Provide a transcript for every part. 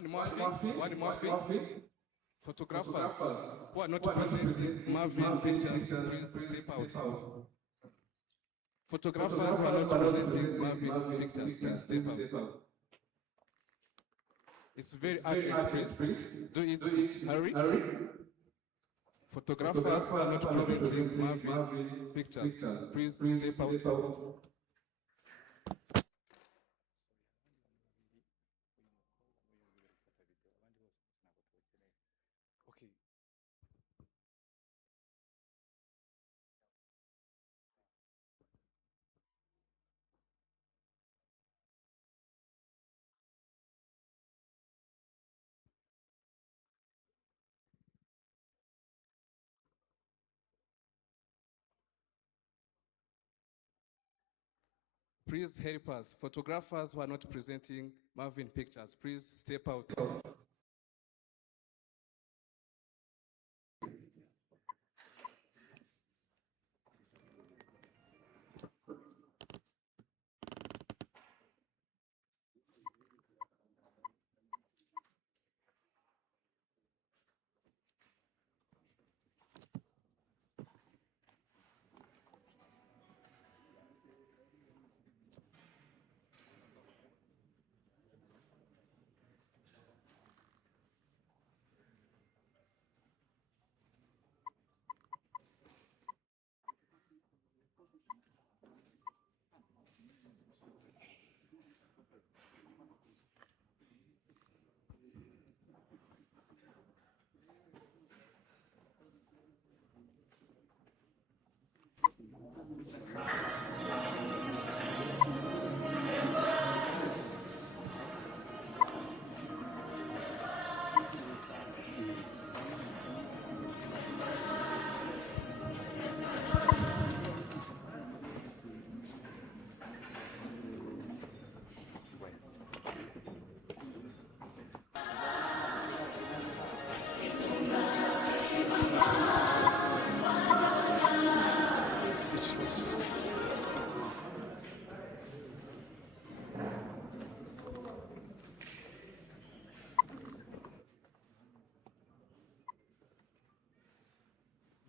One morphine. Photographers who are not presenting Marvin pictures, please step out. Photographers who are not presenting Marvin pictures, please step out. It's very urgent, please. Do it, hurry. Photographers who are not presenting Marvin pictures, please step out. Please help us. Photographers who are not presenting Marvin pictures, please step out.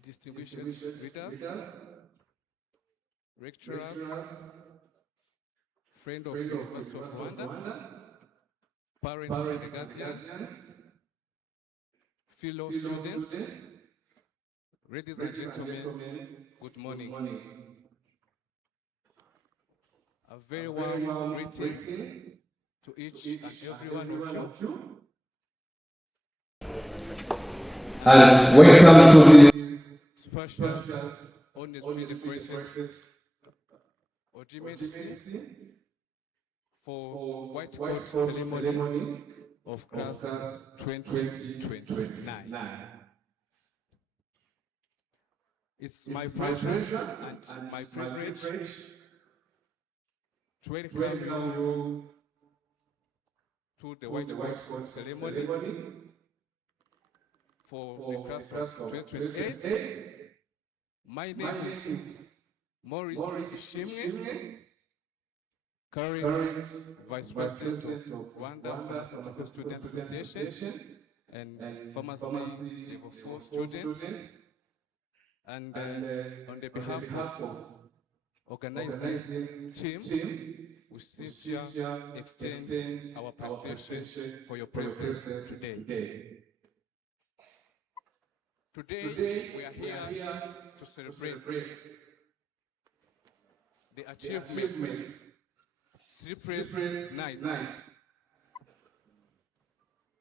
Distinguished readers, lecturers, friend of University of Rwanda, parents and guardians, fellow students, ladies and gentlemen, good morning. A very warm greeting to each and every one of you. And welcome to this special honestly decorated Ojimensi for White Coat ceremony of class 2029. It's my pleasure and my privilege to welcome you to the White Coat ceremony for the class of 2028. My name is Maurice Ishimwe, current Vice President of Rwanda Pharmaceutical Students Association and Pharmacy Level 4 students. And on the behalf of organizing team, we sincerely extend our appreciation for your presence today. Today, we are here to celebrate the achievements, sleepless nights,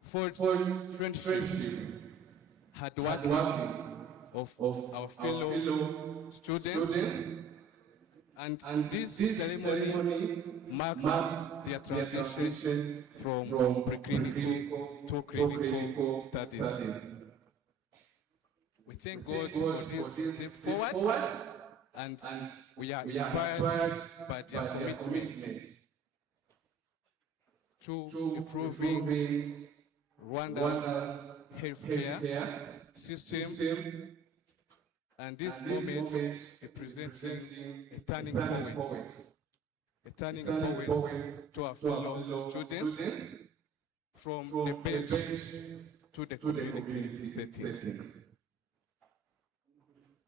forged friendship, hard working of our fellow students, and this ceremony marks their transition from preclinical to clinical studies. We thank God for this step forward, and we are inspired by their commitment to improving Rwanda's healthcare system. And this moment representing a turning point to our fellow students from the bench to the community settings.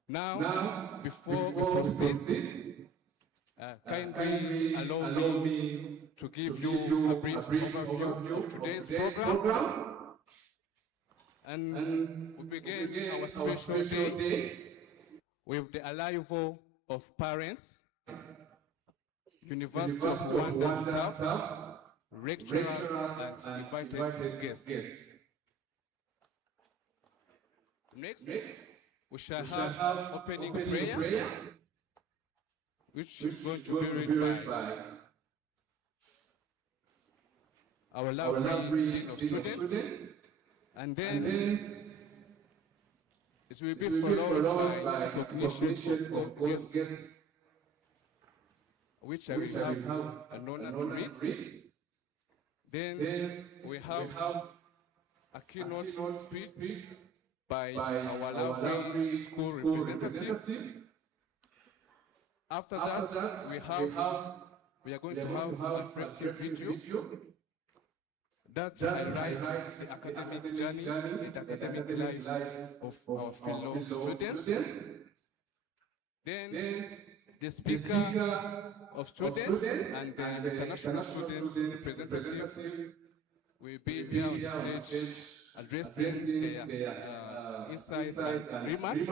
Now, before we proceed, kindly allow me to give you a brief overview of today's program. And we begin our special day with the arrival of parents, University of Rwanda staff, lecturers, and invited guests. Next, we shall have opening prayer, which is going to be read by our lovely Dean of Students, and then it will be followed by recognition of guests, which I will have an honor to read. Then we have a keynote speech by our lovely school representative. After that, we are going to have a reflective video that highlights the academic journey and academic life of our fellow students. Then the speaker of students and the international students representative will be here on the stage addressing their insights and remarks.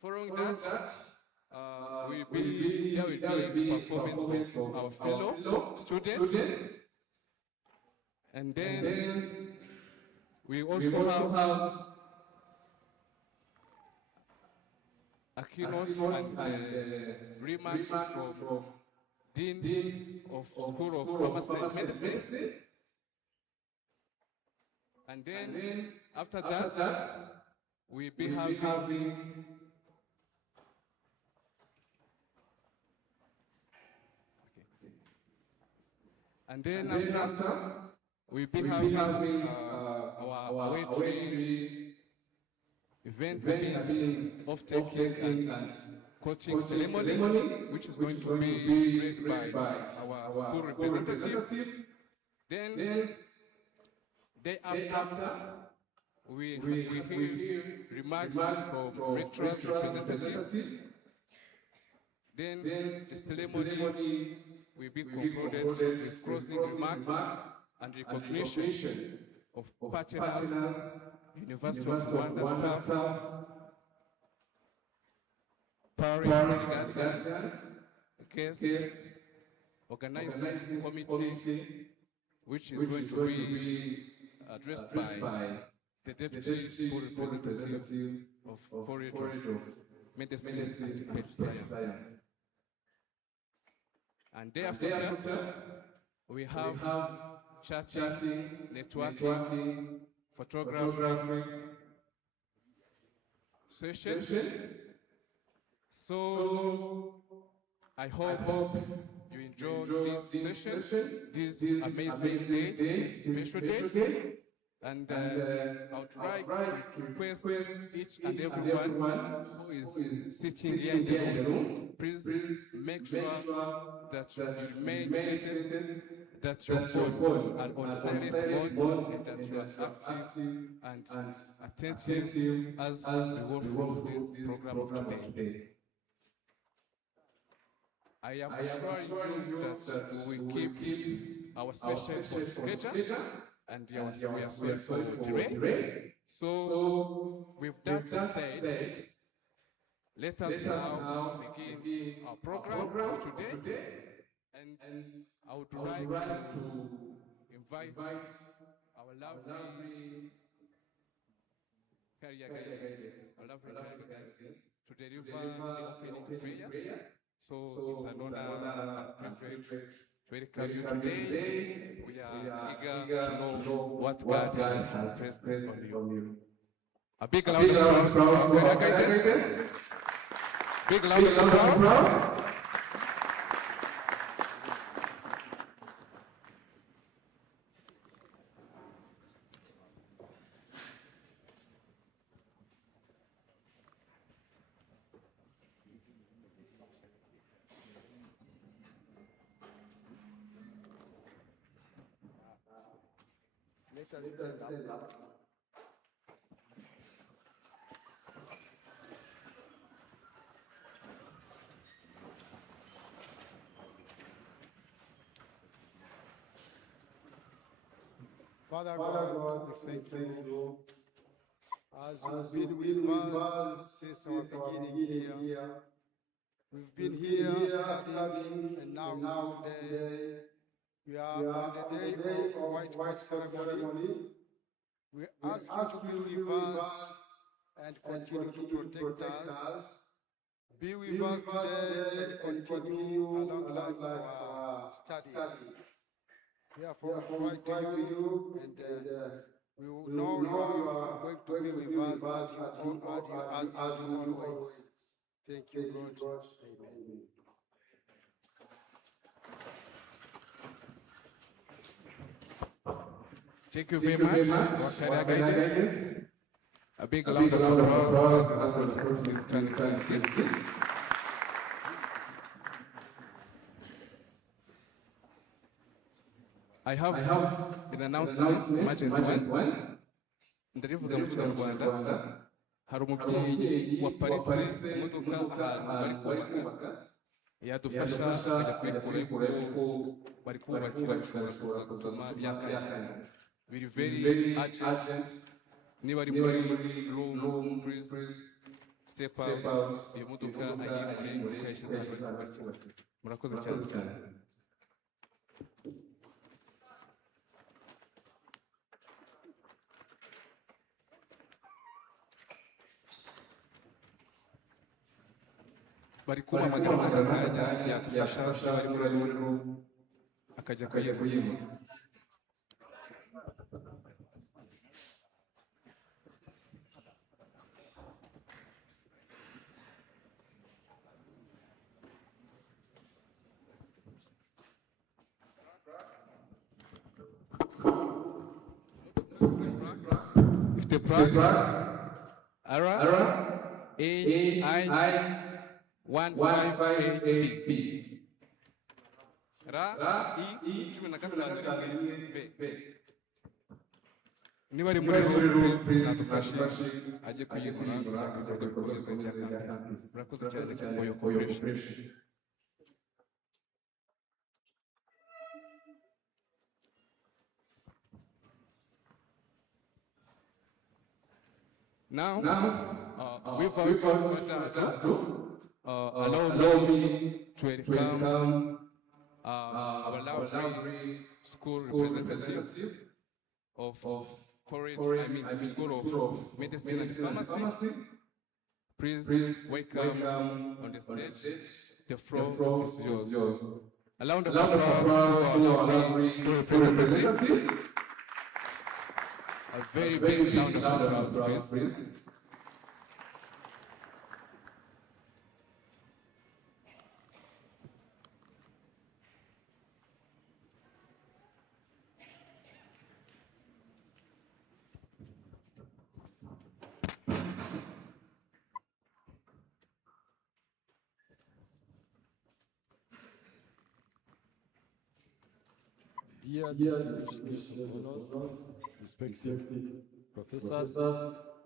Following that, there will be a performance of our fellow students. And then we also have a keynote and remarks from Dean of School of Pharmacy and Medicine. And then after that, we'll be having and then after we'll be having our poetry event being off-taking and coaching ceremony, which is going to be led by our school representative. Then, day after, we hear remarks from lecturers representative. Then the ceremony will be concluded with closing remarks and recognition of partners, University of Rwanda staff, parents and guardians, guests, organizing committee, which is going to be addressed by the Deputy School Representative of College of Medicine and Health Science. And thereafter, we have chatting, networking, photography session. So I hope you enjoy this session, this amazing day, this special day. And I would like to request each and everyone who is sitting here in the room, please make sure that you remain seated, that your phone are on silent mode, and that you are active and attentive as we walk through this program of today. I am assuring you that we will keep our session on schedule, and we are sorry for delay. So, with that said, let us now begin our program of today. And I would like to invite our lovely career guidance to deliver the opening prayer. So it's an honor and privilege to welcome you today. We are eager to know what God has placed on you. A big round of applause to our career guidance. Big round of applause. Let us stand up. Father God, we thank you as you've been with us since our beginning here. We've been here studying, and now today we are on the day of white coat ceremony. We ask you to be with us and continue to protect us. Be with us today and continue along life our studies. Therefore, we cry to you, and we will know you are going to be with us as you do always. Thank you, God. Amen. Thank you very much for career guidance. A big round of applause for Mr. Tanzania. I have an announcement, emergent one. Ndarivuga mu Kinyarwanda. Hari umubyeyi waparitse imodoka ahantu bari kubaka. Yadufasha akajya kuyikurayo kuko bari kubakira bishobora kuza gutuma yakangirika. Very urgent. Niba ari muri room, please step out. Iyo modoka ayimure kuko yashyize ahantu bari kubakira. Murakoze cyane. Bari kumamagara mu kanya yadufasha bari muri room akajya kuyimura. If the plug AI 158B RI 15B. Niba ari muri room nadufashe ajye kuyigura ibikorwa bikomeza bya campus. Murakoze cyane for your cooperation. Now, without further ado, allow me to welcome our lovely school representative of College, School of Medicine and Pharmacy. Please welcome on the stage. The floor is yours. A round of applause to our lovely school representative. A very big round of applause, please. Dear distinguished guests of honors, respected professors,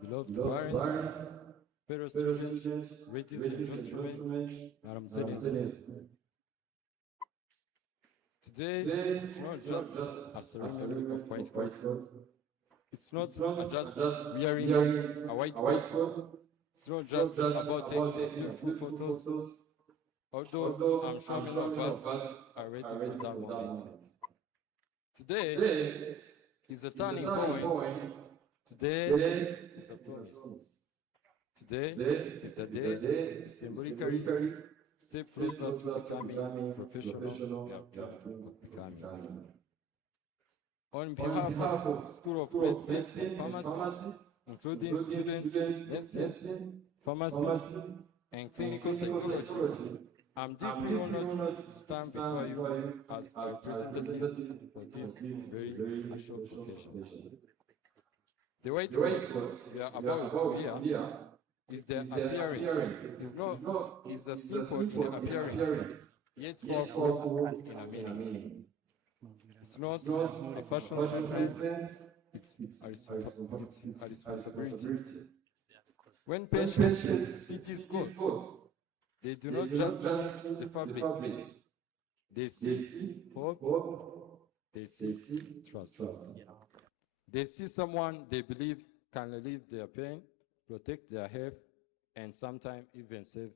beloved parents, fellow students, ladies and gentlemen, Madam Senate. Today, it's not just a ceremony of white coat. It's not just wearing a white coat. It's not just about taking beautiful photos, although I'm sure many of us are ready for that moment. Today is a turning point. Today is a promise. Today is the day we symbolically step closer to becoming professional of becoming. On behalf of School of Medicine and Pharmacy, including students, medicine, pharmacy, and clinical psychology, I'm deeply honored to stand before you as a representative for this very special occasion. The white coat we are about to hear is the appearance. It's a simple in appearance, yet powerful in a meaning. It's not a fashion statement, it's a responsibility. When patients see this quote, they do not just see the fabric, they see hope, they see trust. They see someone they believe can relieve their pain, protect their health, and sometimes even save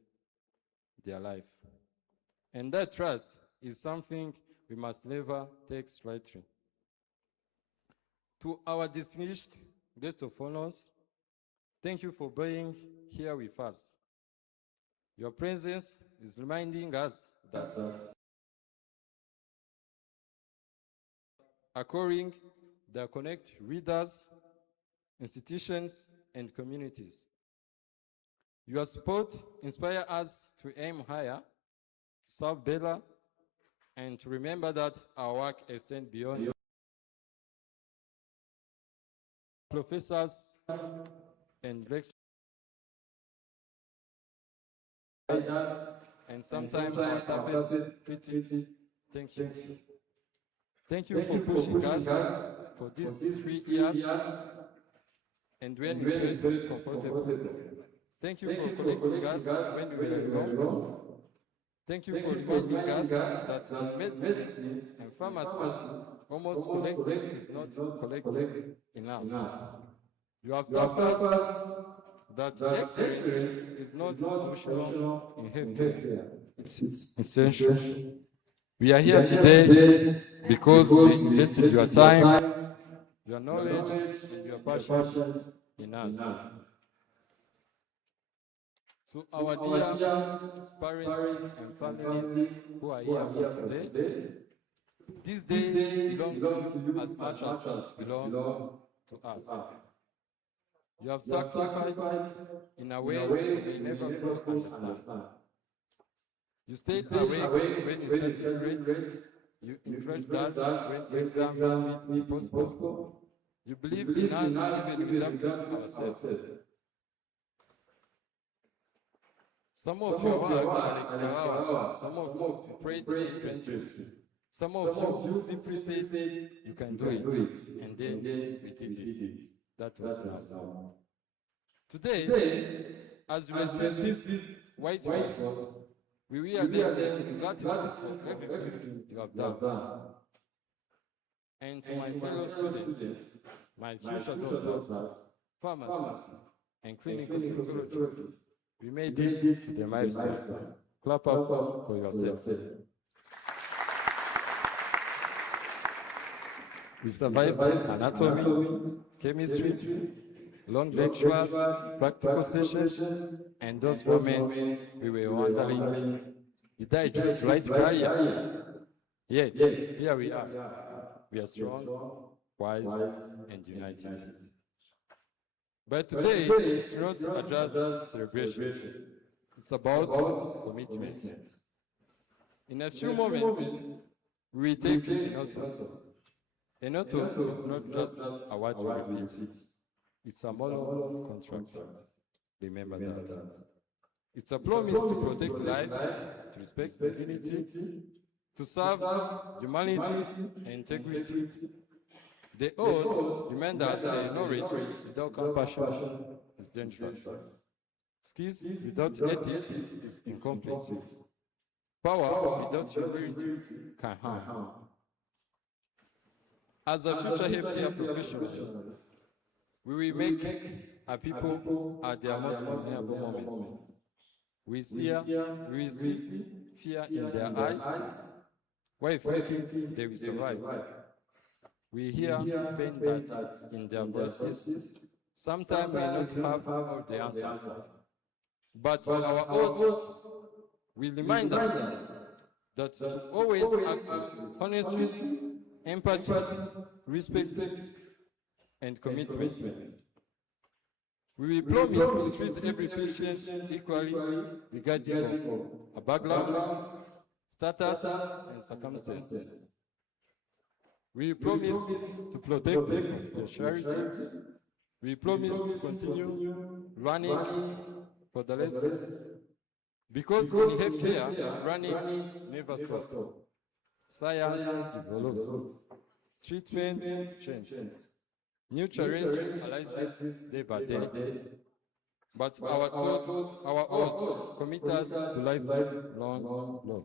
their life. And that trust is something we must never take lightly. To our distinguished guest of honors, thank you for being here with us. Your presence is reminding us that occurring that connect readers, institutions, and communities. Your support inspires us to aim higher, to serve better, and to remember that our work extends beyond professors and lecturers, and sometimes our toughest critic. Thank you. Thank you for pushing us for these 3 years and when we felt comfortable. Thank you for connecting us when we were alone. Thank you for reminding us that in medicine and pharmacy, almost collective is not collective enough. You have taught us that excellence is not optional in healthcare. It's essential. We are here today because you invested your time, your knowledge, and your passion in us. To our dear parents and families who are here for today, this day belongs to you as much as it belongs to us. You have sacrificed in a way we may never fully understand. You stayed awake when you studied great. You encouraged us when exams felt impossible. You believed in us even we doubted ourselves. Some of your work were extra hours. Some of you prayed endlessly. Some of you simply said, you can do it. And then we did it. That was enough. Today, as we receive this white rose, we wear them in gratitude for everything you have done. And to my fellow students, my future doctors, pharmacists, and clinical psychologists, we made it to the milestone. Clap up for yourself. We survived anatomy, chemistry, long lectures, practical sessions, and those moments we were wondering, did I choose right career? Yet, here we are. We are strong, wise, and united. But today, it's not a just celebration. It's about commitment. In a few moments, we will take an auto. An auto is not just a word to repeat. It's a moral contract. Remember that. It's a promise to protect life, to respect dignity, to serve humanity and integrity. The oath reminds us that knowledge without compassion is dangerous. Skills without ethics is incomplete. Power without humility can harm. As a future healthcare professionals, we will make our people at their most vulnerable moments. We see fear in their eyes, while thinking they will survive. We hear pain that in their voices. Sometimes we not have all the answers. But our oath will remind us that to always act with honesty, empathy, respect, and commitment. We will promise to treat every patient equally, regardless of a background, status, and circumstance. We promise to protect confidentiality. We promise to continue running for the rest. Because in healthcare, running never stops. Science evolves. Treatment changes. New challenge arises day by day, but our thoughts, our odds commit us to lifelong love.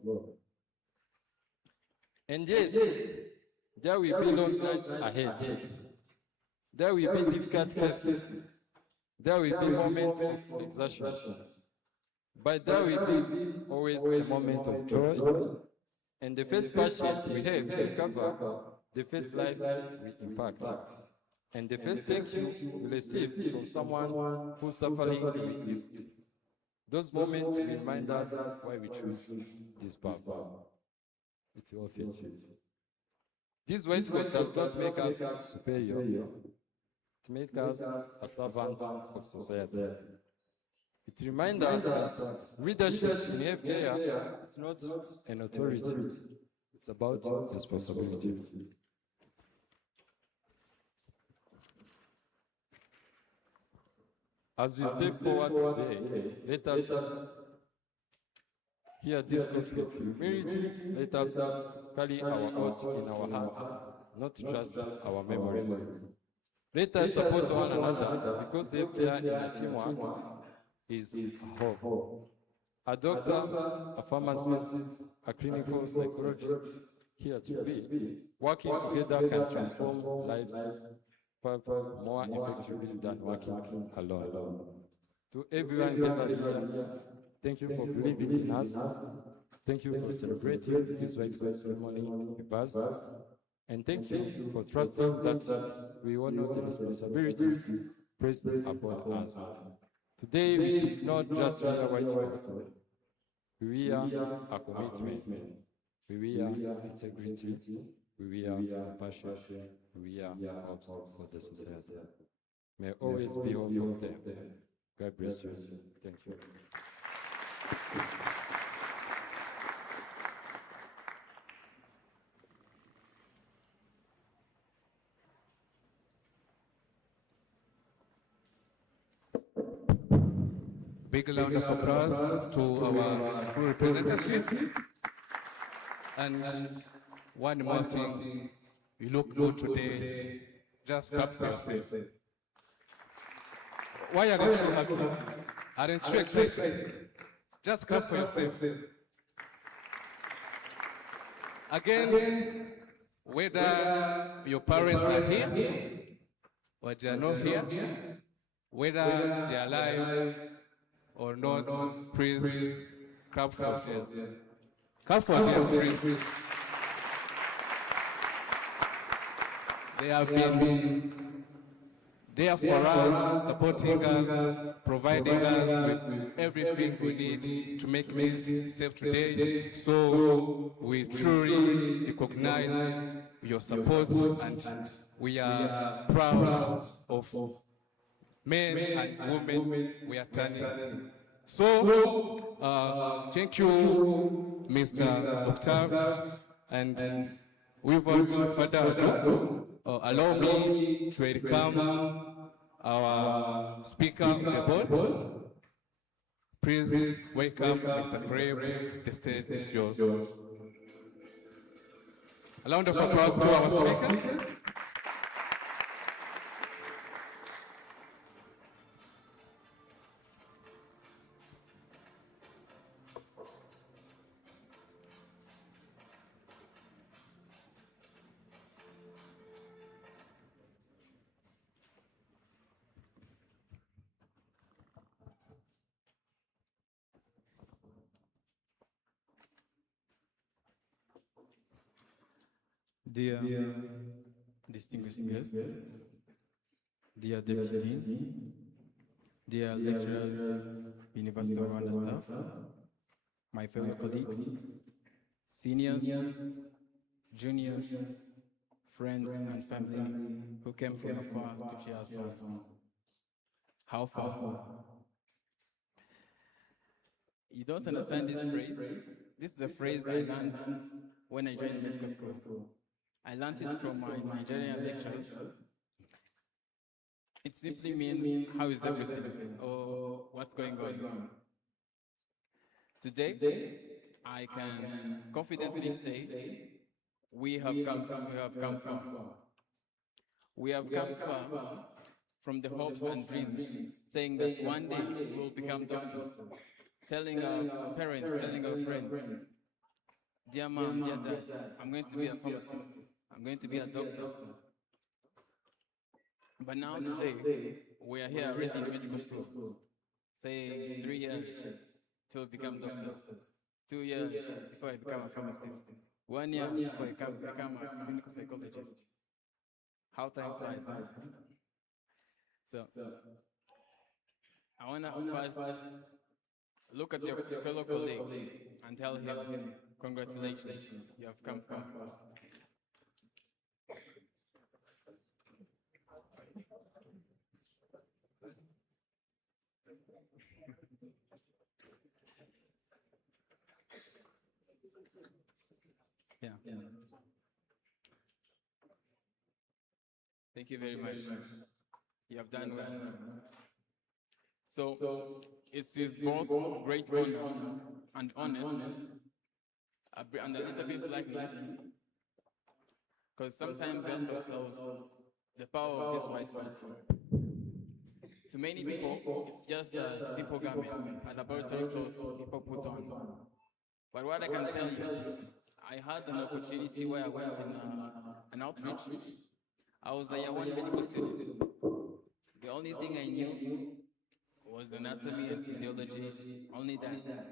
And yes, there will be long nights ahead. There will be difficult cases. There will be moments of exertion. But there will be always a moment of joy. And the first passion we have, we cover, the first life we impact. And the first thank you we receive from someone whose suffering we eased. Those moments remind us why we choose this path. It all fits it. This white coat does not make us superior. It makes us a servant of society. It reminds us that leadership in healthcare is not an authority. It's about responsibilities. As we step forward today, let us hear this gospel of humility. Let us carry our oath in our hearts, not just our memories. Let us support one another because healthcare in a teamwork is a hope. A doctor, a pharmacist, a clinical psychologist here to be working together can transform lives far more effectively than working alone. To everyone gathered here, thank you for believing in us. Thank you for celebrating this white coat ceremony with us. And thank you for trusting that we honor the responsibilities placed upon us. Today, we did not just wear white coat, we wear a commitment, we wear integrity, we wear compassion, we wear hopes for the society. May always be hope for them. God bless you. Thank you. Big round of applause to our school representative. And one more thing, you look good today. Just clap for yourself. Why aren't you happy? Aren't you excited? Just clap for yourself. Again, whether your parents are here or they are not here, whether they are alive or not, please clap for them. Clap for them, please. They have been there for us, supporting us, providing us with everything we need to make this step today. So we truly recognize your support and we are proud of men and women we are turning. So thank you, Mr. Octave, and without further ado, allow me to welcome our speaker on the board. Please welcome Mr. Craig. The stage is yours. A round of applause to our speaker. Dear distinguished guests, dear Deputy Dean, dear lecturers, University of Rwanda staff, my fellow colleagues, seniors, juniors, friends and family who came from afar to cheer us on. How far? You don't understand this phrase? This is a phrase I learned when I joined medical school. I learned it from my Nigerian lecturers. It simply means, how is everything? Or what's going on? Today, I can confidently say, we have come far. We have come far from the hopes and dreams, saying that one day we will become doctors, telling our parents, telling our friends, dear mom, dear dad, I'm going to be a pharmacist, I'm going to be a doctor. But now today, we are here already in medical school, saying 3 years till become doctors, 2 years before I become a pharmacist, 1 year before I become a clinical psychologist. How time flies, huh? So I want to first look at your fellow colleague and tell him, congratulations, you have come far. Yeah. Thank you very much. You have done well. So it's with both great honor and honest, and a little bit flattering, because sometimes we ask ourselves the power of this white coat. To many people, it's just a simple garment, a laboratory cloth people put on. But what I can tell you, I had an opportunity where I went in an outreach. I was a year 1 medical student. The only thing I knew was anatomy and physiology, only that.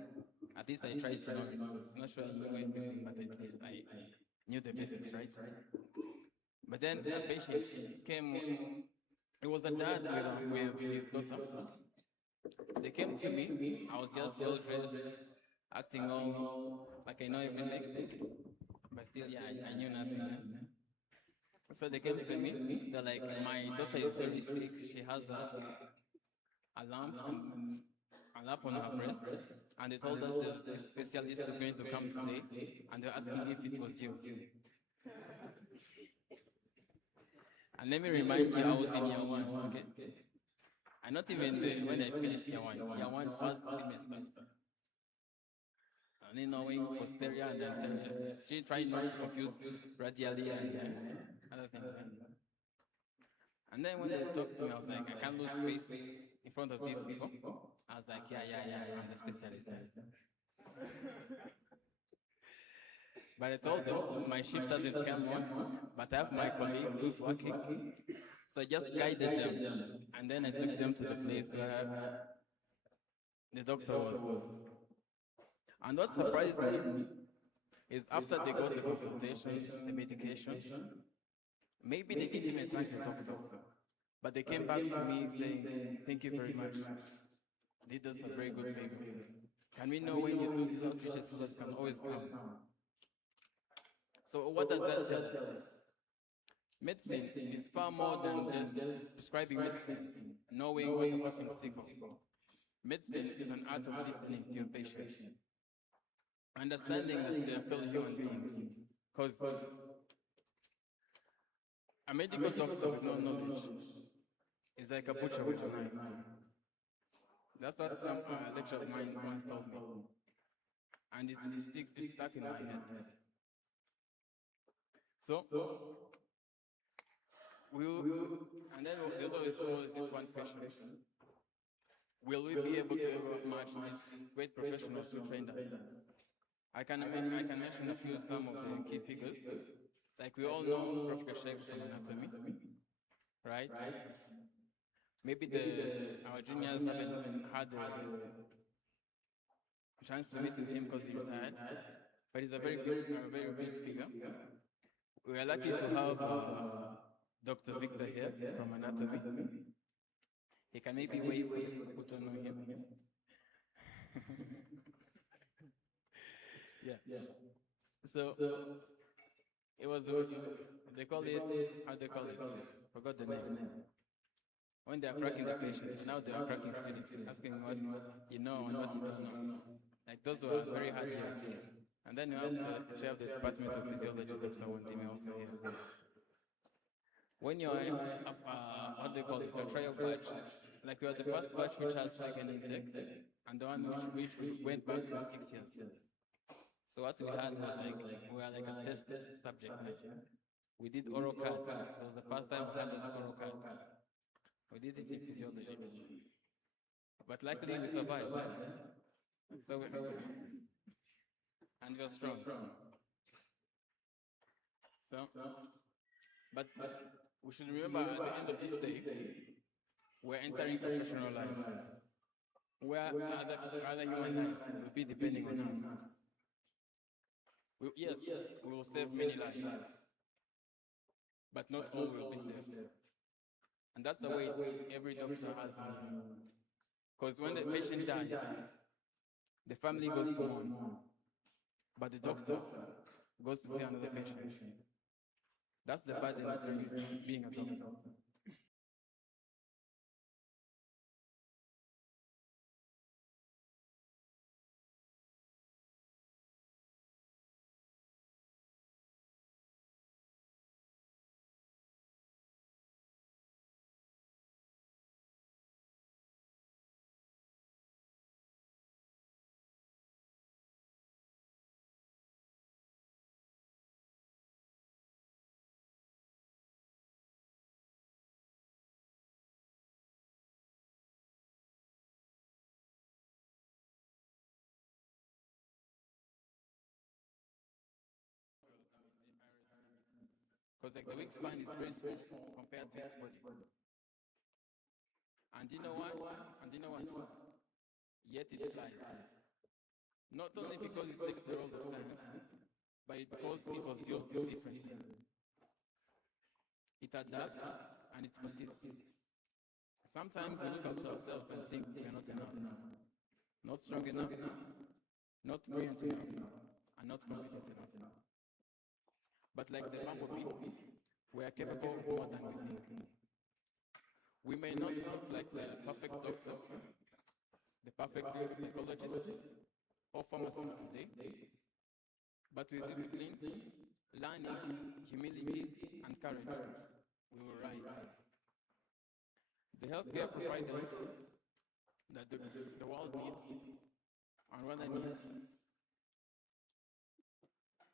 At least I tried to know it. I'm not sure I knew everything, but at least I knew the basics, right? But then a patient came, it was a dad with his daughter. They came to me, I was just well dressed, acting all like I know everything, but still, yeah, I knew nothing. Yeah? So they came to me, they're like, my daughter is very sick, she has a lump and a lump on her breast, and they told us that this specialist is going to come today, and they're asking if it was you. And let me remind you, I was in year 1, okay? And not even when I finished year 1 first semester. Only knowing posterior and anterior. She tried not to confuse radially and other things. Yeah? And then when they talked to me, I was like, I can't lose face in front of these people. I was like, yeah, I'm the specialist. But I told them, my shift doesn't come on, but I have my colleague who's working. So I just guided them. And then I took them to the place where the doctor was. And what surprised me is after they got the consultation, the medication, maybe they didn't even thank the doctor. But they came back to me saying, thank you very much. Did us a very good favor. Can we know when you do these outreaches so that we can always come? So what does that tell us? Medicine is far more than just prescribing medicine, knowing what a person is sick of. Medicine is an art of listening to your patient, understanding that they are fellow human beings. Because a medical doctor with no knowledge is like a butcher with a knife. That's what some lecturer of mine once told me. And it's stuck in my head. So, and then there's always this one question. Will we be able to ever match these great professionals who trained us? I can mention some of the key figures. Like we all know Professor Sheikh from anatomy, right? Maybe our juniors haven't had the chance to meet with him because he retired, but he's a very big figure. We are lucky to have Dr. Victor here from anatomy. He can maybe wave for the people who don't know him. Yeah. So it was they call it, how they call it? Forgot the name. When they are cracking the patient, but now they are cracking students, asking what you know and what you don't know. Like those were very hard years. And then you have the chair of the Department of Physiology, Dr. Wandime, also here. When you're, what they call it, the trial batch, like we are the first batch which has second intake, and the one which went back to 6 years. So what we had was like, we were like a test subject. Yeah? We did oral cuts. It was the first time we handled the oral cut. We did it in physiology. But luckily we survived. So we and we're strong. So, but we should remember at the end of this day, we're entering professional lives, where other human lives will be depending on us. Yes, we will save many lives, but not all will be saved. And that's the way every doctor has on. Because when the patient dies, the family goes to mourn, but the doctor goes to see another patient. That's the burden of being a doctor. Because like the wingspan is very small compared to its body. And you know what? And you know what? Yet it flies. Not only because it takes the roles of science, but because it was built differently. It adapts and it persists. Sometimes we look at ourselves and think we are not enough, not strong enough, not brilliant enough, and not confident enough. But like the bumblebee, we are capable of more than we think. We may not look like the perfect doctor, the perfect psychologist, or pharmacist today, but with discipline, learning, humility, and courage, we will rise. The healthcare providers that the world needs and Rwanda needs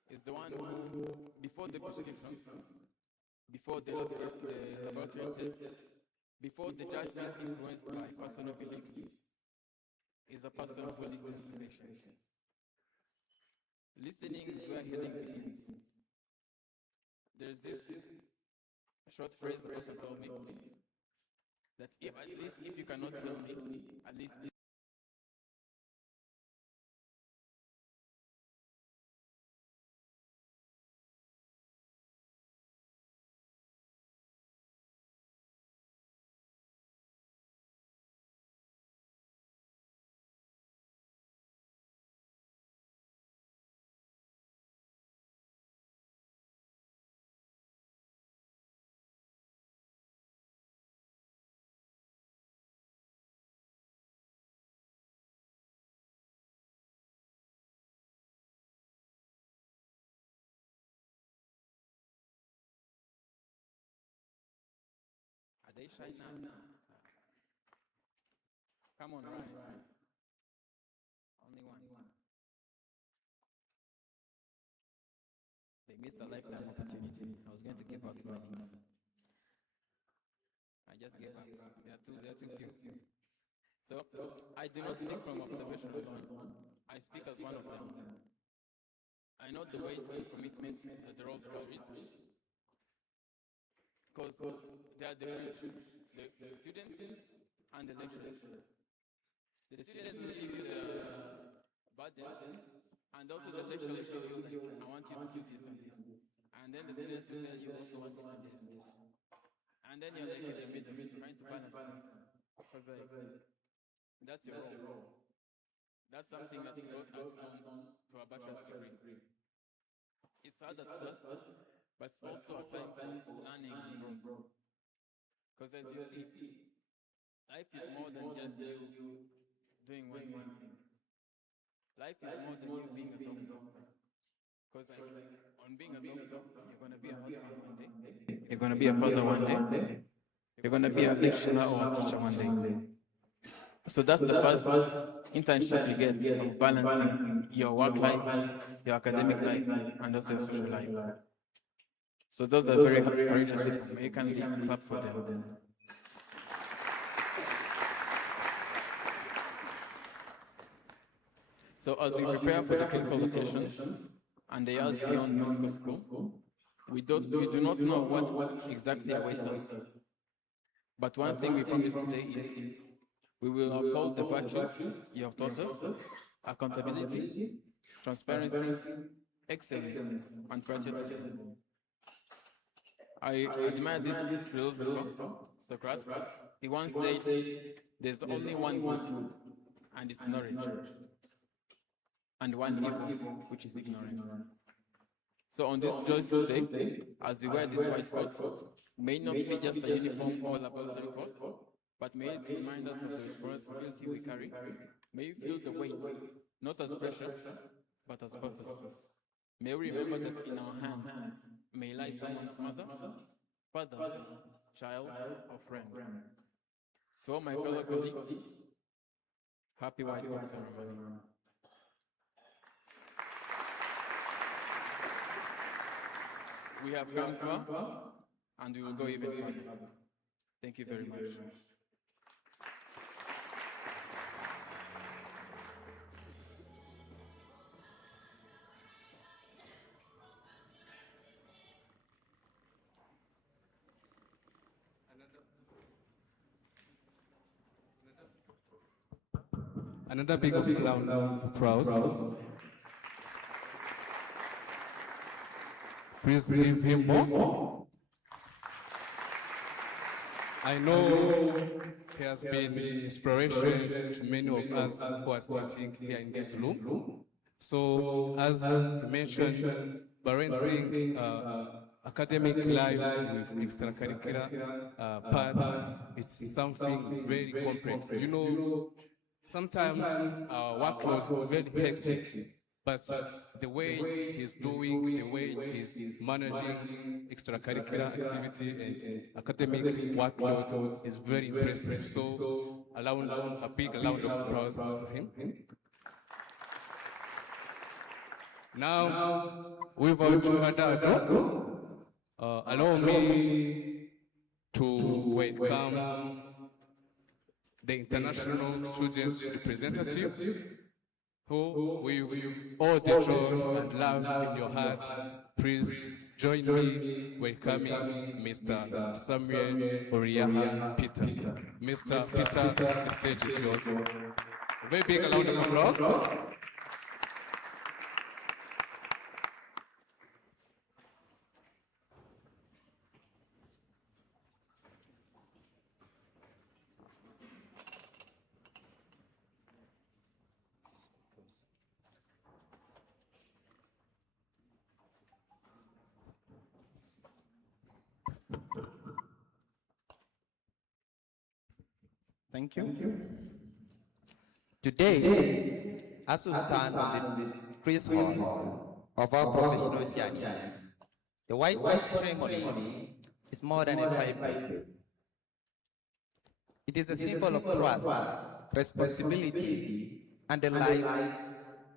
is the one who, before the prescriptions, before the laboratory tests, before the judgment influenced by personal beliefs, is a person who listens to patients. Listening is where healing begins. There's this short phrase the person told me that at least if you cannot heal me, at least are they shy now? Come on, rise. Only one. They missed a lifetime opportunity. I was going to give out money. I just gave up. They are too few. So I do not speak from observation alone. I speak as one of them. I know the weight and commitment that the roles carries, because they are the bridge, the students and the lecturers. The students will give you the burdens, and also the lecturers will give you like, I want you to do this and this. And then the students will tell you also want this and this. And then you're like in the middle, trying to balance them. Because like, that's your role. That's something that you don't add on to a bachelor's degree. It's hard at first, but it's also a time for learning and growth. Because as you see, life is more than just you doing one thing. Life is more than you being a doctor. Because like, on being a doctor, you're going to be a husband one day. You're going to be a father one day. You're going to be a lecturer or a teacher one day. So that's the first internship you get of balancing your work life, your academic life, and also your social life. So those are very courageous people. May you kindly clap for them. So as we prepare for the clinical rotations and the years beyond medical school, we do not know what exactly awaits us. But one thing we promise today is we will uphold the virtues you have taught us: accountability, transparency, excellence, and patriotism. I admire this philosopher, Socrates. He once said, "There's only one good, and it's knowledge, and one evil, which is ignorance." So on this joyful day, as we wear this white coat, may it not be just a uniform or laboratory coat, but may it remind us of the responsibility we carry. May you feel the weight, not as pressure, but as purpose. May we remember that in our hands may lie someone's mother, father, child, or friend. To all my fellow colleagues, happy white coat ceremony. We have come far, and we will go even further. Thank you very much. Another big round of applause. Please give him more. I know he has been inspiration to many of us who are sitting here in this room. So, as he mentioned, balancing academic life with extracurricular parts, it's something very complex. You know, sometimes our workload is very hectic, but the way he's doing, the way he's managing extracurricular activity and academic workload is very impressive. So a big round of applause for him. Now, without further ado, allow me to welcome the international student representative, who, with all the joy and love in your heart, please join me welcoming Mr. Samuel Oriaha Peter. Mr. Peter, the stage is yours. A very big round of applause. Thank you. Today, as we stand on the threshold of our professional journey, the white coat ceremony is more than a fibre. It is a symbol of trust, responsibility, and the lives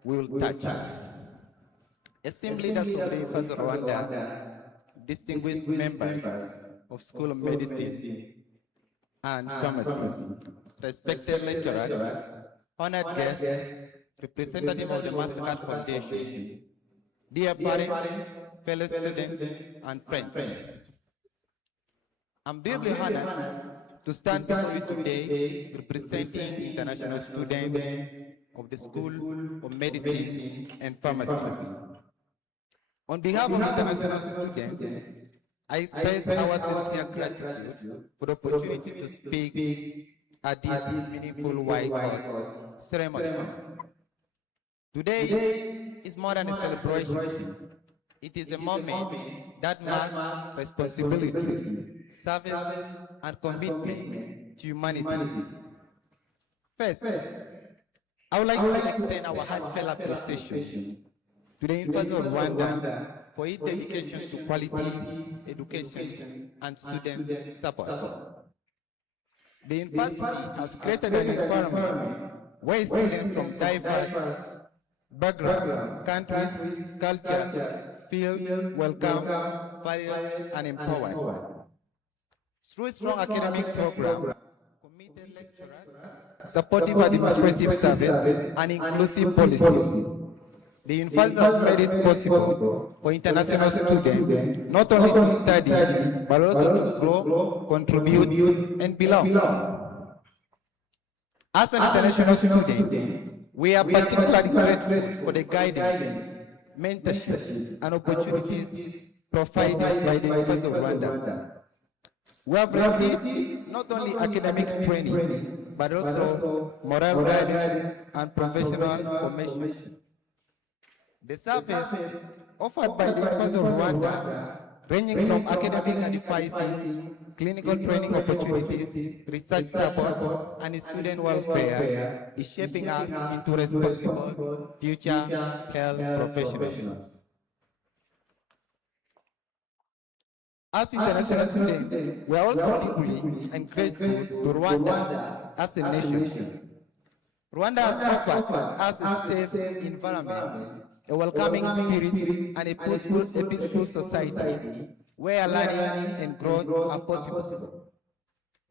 we will touch. Esteemed leaders of the University of Rwanda, distinguished members of School of Medicine and Pharmacy, respected lecturers, honored guests, representative of the Mastercard Foundation, dear parents, fellow students, and friends. I'm deeply honored to stand before you today representing international students of the School of Medicine and Pharmacy. On behalf of international students, I express our sincere gratitude for the opportunity to speak at this meaningful white coat ceremony. Today is more than a celebration. It is a moment that marks responsibility, service, and commitment to humanity. First, I would like to extend our heartfelt appreciation to the University of Rwanda for its dedication to quality education and student support. The university has created an environment where students from diverse backgrounds, countries, cultures feel welcome, valued, and empowered. Through a strong academic program, committed lecturers, supportive administrative service, and inclusive policies, the university has made it possible for international students not only to study, but also to grow, contribute, and belong. As an international student, we are particularly grateful for the guidance, mentorship, and opportunities provided by the University of Rwanda. We have received not only academic training, but also moral guidance and professional formation. The service offered by the University of Rwanda, ranging from academic advising, clinical training opportunities, research support, and student welfare, is shaping us into responsible future health professionals. As international students, we are also deeply and grateful to Rwanda as a nation. Rwanda has offered us a safe environment, a welcoming spirit, and a peaceful society where learning and growth are possible.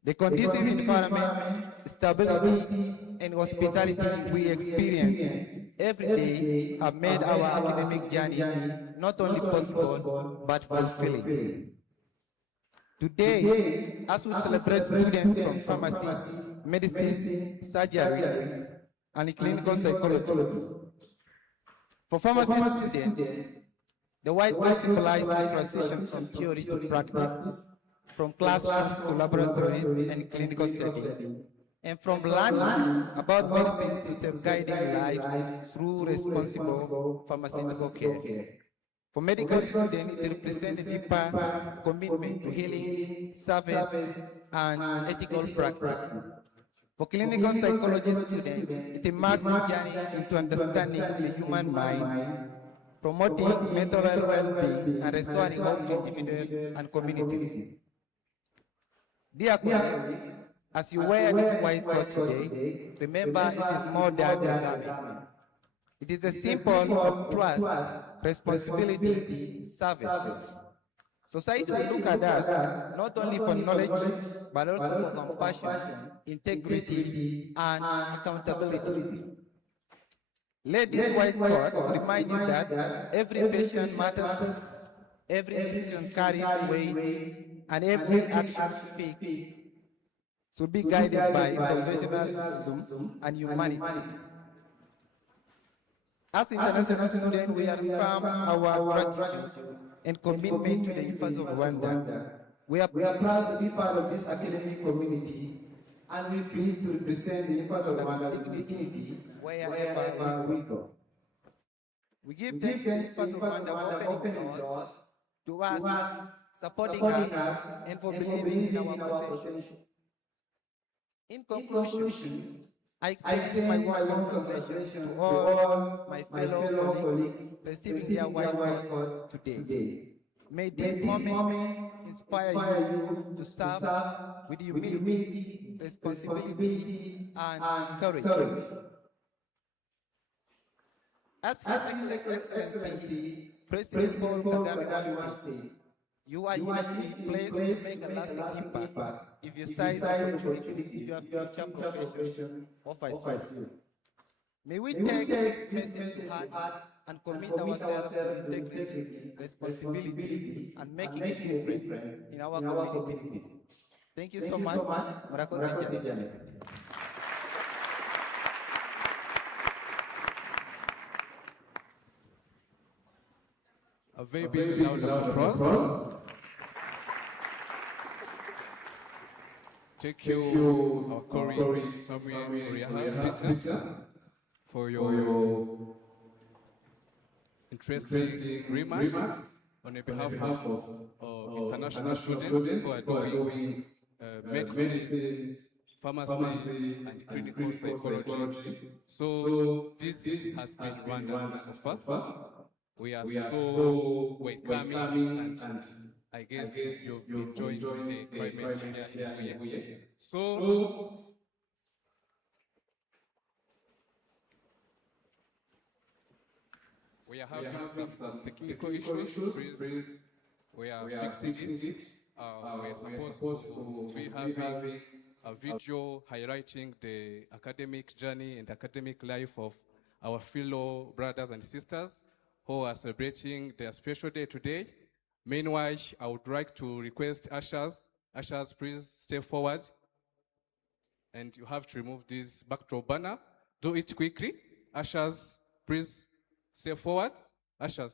The conducive environment, stability, and hospitality we experience every day have made our academic journey not only possible, but fulfilling. Today, as we celebrate students from pharmacy, medicine, surgery, and clinical psychology, for pharmacy students, the white course symbolizes the transition from theory to practice, from classroom to laboratories and clinical setting, and from learning about medicine to safeguarding lives through responsible pharmaceutical care. For medical students, it represents a deeper commitment to healing, service, and ethical practice. For clinical psychology students, it marks a journey into understanding the human mind, promoting mental health well-being, and restoring hope to individuals and communities. Dear colleagues, as you wear this white coat today, remember it is more than a garment. It is a symbol of trust, responsibility, service. Society will look at us not only for knowledge, but also for compassion, integrity, and accountability. Let this white coat remind you that every patient matters, every decision carries weight, and every action speaks to be guided by professionalism and humanity. As international students, we affirm our gratitude and commitment to the University of Rwanda. We are proud to be part of this academic community, and we plead to represent the University of Rwanda with dignity wherever we go. We give thanks to the University of Rwanda for opening doors to us, supporting us, and for believing in our potential. In conclusion, I extend my warm congratulations to all my fellow colleagues receiving their white coat today. May this moment inspire you to serve with humility, responsibility, and courage. As His Excellency President Paul Kagame once said, you are uniquely placed to make a lasting impact if you seize opportunities your future profession offers you. May we take this message to heart and commit ourselves to integrity, responsibility, and making a difference in our communities. Thank you so much. Murakoze cyane. A very big round of applause. Thank you, our Corey, Samuel, Riaha, Peter, for your interesting remarks on behalf of international students who are doing medicine, pharmacy, and clinical psychology. So this has been Rwanda so far. We are so welcoming, and I guess you've been enjoying the climate here in Huye. So We are having some technical issues. Please, we are fixing it. We are supposed to be having a video highlighting the academic journey and academic life of our fellow brothers and sisters who are celebrating their special day today. Meanwhile, I would like to request ushers. Ushers, please step forward. And you have to remove this backdrop banner. Do it quickly. Ushers, please step forward. Ushers.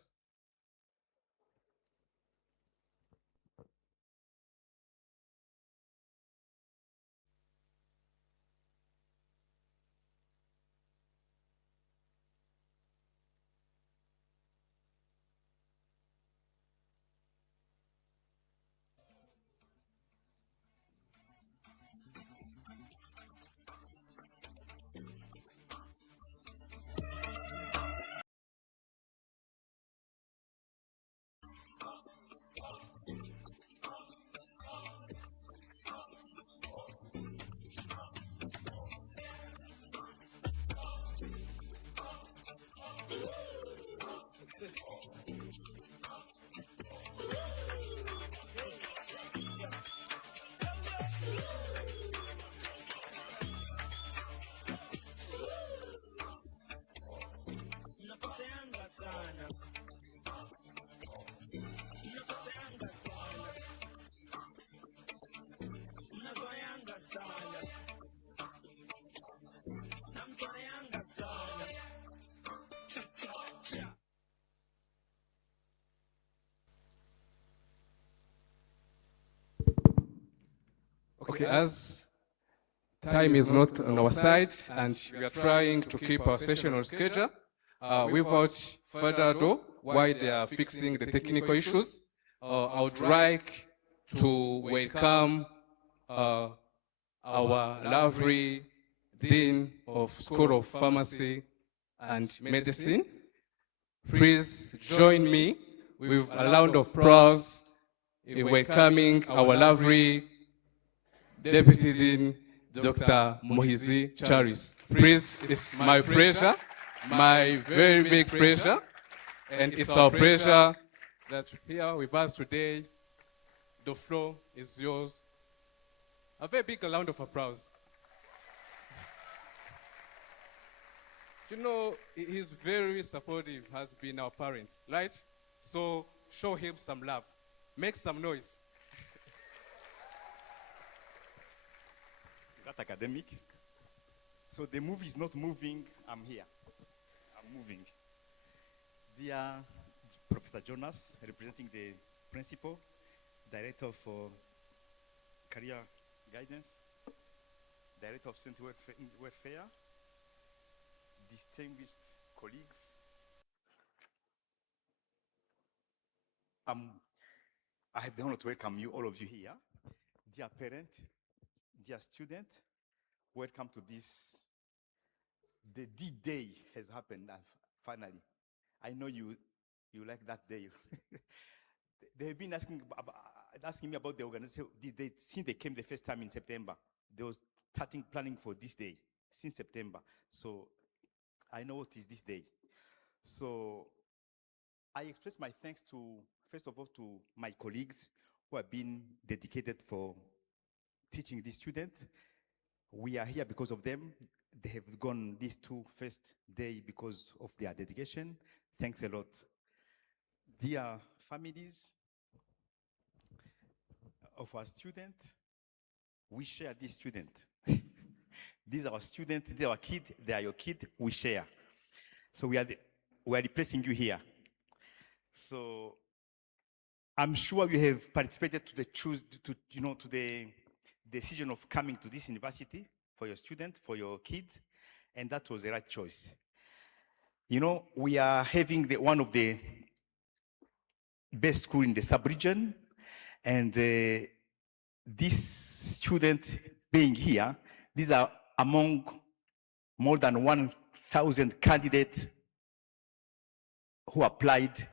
Okay, as time is not on our side and we are trying to keep our session on schedule, without further ado, while they are fixing the technical issues, I would like to welcome our lovely Dean of School of Pharmacy and Medicine. Please join me with a round of applause in welcoming our lovely Deputy Dean, Dr. Mohizi Charis. Please, it's my pleasure, my very big pleasure, and it's our pleasure that here with us today, the floor is yours. A very big round of applause. You know, he's very supportive, has been our parent, right? So show him some love. Make some noise. That academic. So the movie is not moving, I'm here. I'm moving. Dear Professor Jonas, representing the principal, director for career guidance, director of student welfare, distinguished colleagues, I have the honor to welcome you, all of you here. Dear parent, dear student, welcome to this. The D-Day has happened finally. I know you like that day. They have been asking me about the organization D-Day since they came the first time in September. They was starting planning for this day since September. So I know what is this day. So I express my thanks to, first of all, to my colleagues who have been dedicated for teaching these students. We are here because of them. They have gone these two first day because of their dedication. Thanks a lot. Dear families of our students, we share this student. These are our students, they are our kid, they are your kid, we share. So we are replacing you here. So I'm sure you have participated to the decision of coming to this university for your student, for your kids, and that was the right choice. You know, we are having one of the best school in the sub-region, and this student being here, these are among more than 1,000 candidates who applied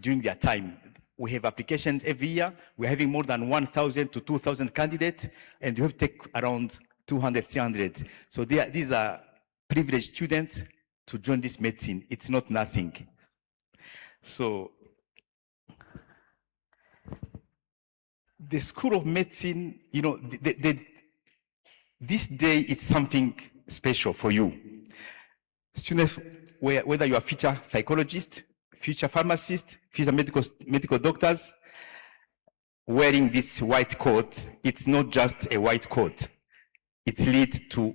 during their time. We have applications every year. We're having more than 1,000 to 2,000 candidates, and you have to take around 200, 300. So these are privileged students to join this medicine. It's not nothing. So the School of Medicine, you know, this day is something special for you. Students, whether you are future psychologist, future pharmacist, future medical doctors, wearing this white coat, it's not just a white coat. It leads to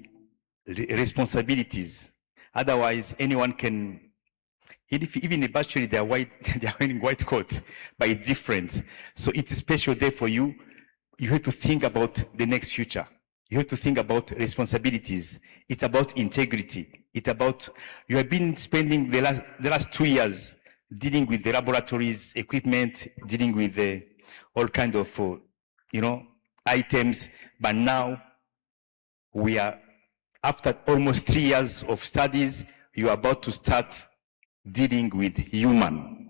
responsibilities. Otherwise, anyone can, even a bachelor, they are white, they are wearing white coat, but it's different. So it's a special day for you. You have to think about the next future. You have to think about responsibilities. It's about integrity. It's about, you have been spending the last 2 years dealing with the laboratories, equipment, dealing with all kinds of, you know, items. But now we are, after almost 3 years of studies, you are about to start dealing with human.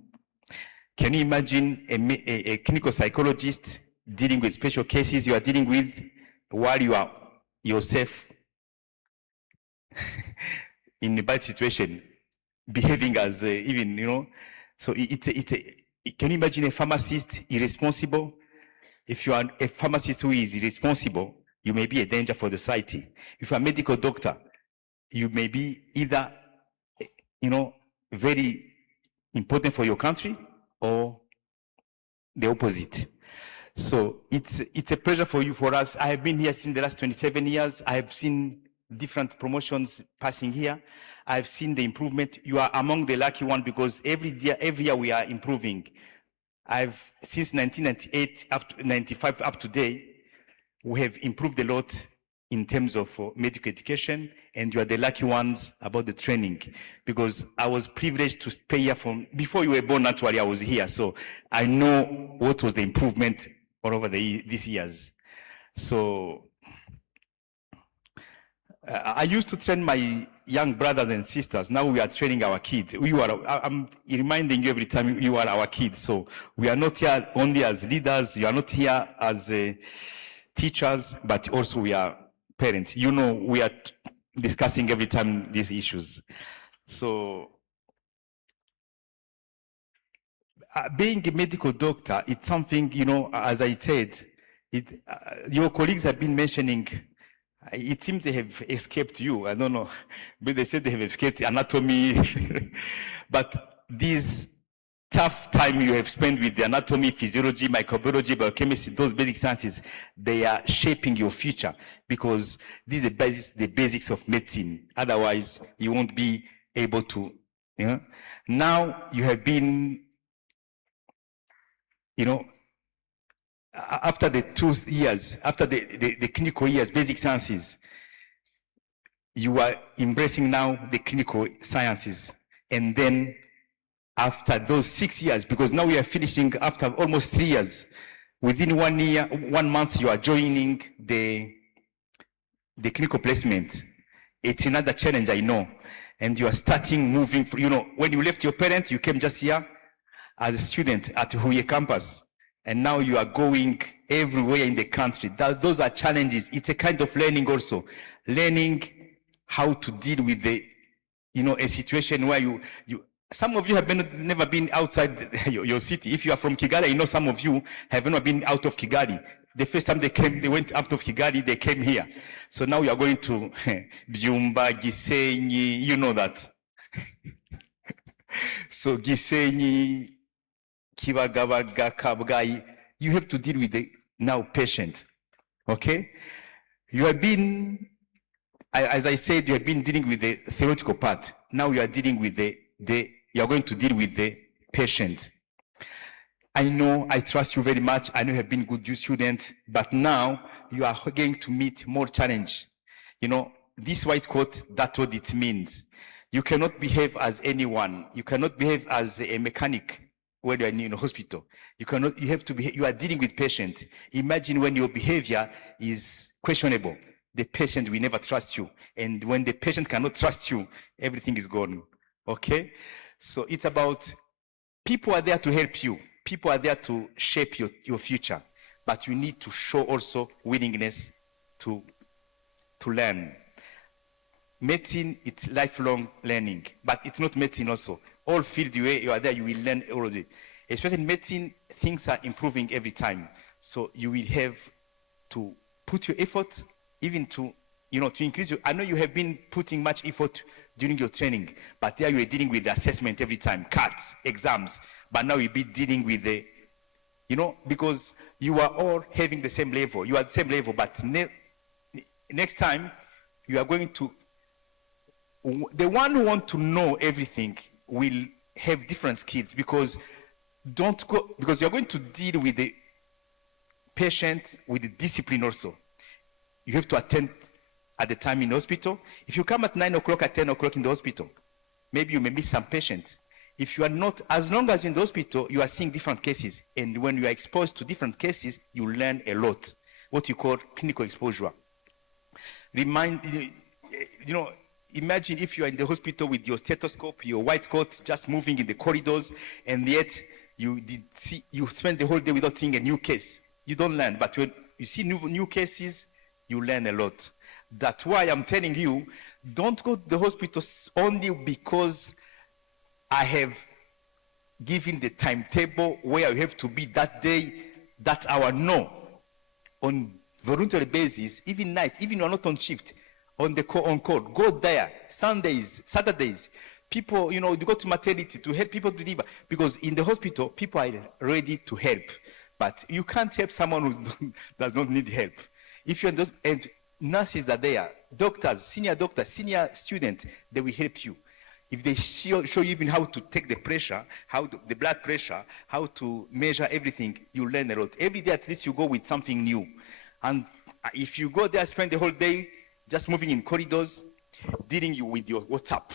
Can you imagine a clinical psychologist dealing with special cases you are dealing with while you are yourself in a bad situation, behaving as even, you know? So can you imagine a pharmacist irresponsible? If you are a pharmacist who is irresponsible, you may be a danger for the society. If you are a medical doctor, you may be either, you know, very important for your country or the opposite. So it's a pleasure for us. I have been here since the last 27 years. I have seen different promotions passing here. I've seen the improvement. You are among the lucky one because every year we are improving. Since 1998 up to 95 up to date, we have improved a lot in terms of medical education, and you are the lucky ones about the training, because I was privileged to stay here from before you were born. Actually, I was here, so I know what was the improvement all over these years. So I used to train my young brothers and sisters. Now we are training our kids. I'm reminding you every time you are our kids. So we are not here only as leaders. You are not here as teachers, but also we are parents. You know, we are discussing every time these issues. So being a medical doctor, it's something, you know, as I said, your colleagues have been mentioning, it seems they have escaped you. I don't know, but they said they have escaped anatomy. But this tough time you have spent with the anatomy, physiology, microbiology, biochemistry, those basic sciences, they are shaping your future, because these are the basics of medicine. Otherwise, you won't be able to, you know. Now you have been, you know, after the 2 years, after the clinical years, basic sciences, you are embracing now the clinical sciences. And then after those 6 years, because now we are finishing after almost 3 years, within 1 year, 1 month, you are joining the clinical placement. It's another challenge, I know. And you are starting moving, you know, when you left your parents, you came just here as a student at Huye campus. And now you are going everywhere in the country. Those are challenges. It's a kind of learning also. Learning how to deal with the, you know, a situation where some of you have never been outside your city. If you are from Kigali, you know some of you have never been out of Kigali. The first time they went out of Kigali, they came here. So now you are going to Byumba, Gisenyi, you know that. So Gisenyi, Kibagabaga, Kabgai, you have to deal with the now patient, okay? You have been, as I said, you have been dealing with the theoretical part. Now you are dealing with you are going to deal with the patient. I know, I trust you very much. I know you have been good student, but now you are going to meet more challenge. You know, this white coat, that's what it means. You cannot behave as anyone. You cannot behave as a mechanic when you are in a hospital. You have to behave, you are dealing with patients. Imagine when your behavior is questionable, the patient will never trust you. And when the patient cannot trust you, everything is gone, okay? So it's about, people are there to help you. People are there to shape your future. But you need to show also willingness to learn. Medicine, it's lifelong learning, but it's not medicine also. all field you are there, you will learn all of it. Especially in medicine, things are improving every time. So you will have to put your effort even to, to increase your, I know you have been putting much effort during your training, but there you are dealing with the assessment every time, cuts, exams, but now you'll be dealing with the, because you are all having the same level. You are the same level, but next time you are going to, the one who want to know everything will have different skills, because you're going to deal with the patient with the discipline also. You have to attend at the time in the hospital. If you come at 9 o'clock, at 10 o'clock in the hospital, maybe you may miss some patients. If you are not, as long as you're in the hospital, you are seeing different cases. And when you are exposed to different cases, you learn a lot, what you call clinical exposure. Imagine if you are in the hospital with your stethoscope, your white coat, just moving in the corridors, and yet you spend the whole day without seeing a new case. You don't learn, but when you see new cases, you learn a lot. That's why I'm telling you, don't go to the hospital only because I have given the timetable where you have to be that day, that hour. No. On voluntary basis, even night, even you're not on shift, on call, go there. Sundays, Saturdays, people, you go to maternity to help people deliver, because in the hospital, people are ready to help. But you can't help someone who does not need help. If you're and nurses are there, doctors, senior student, they will help you. If they show you even how to take the pressure, the blood pressure, how to measure everything, you learn a lot. Every day at least you go with something new. And if you go there, spend the whole day just moving in corridors, dealing with your WhatsApp.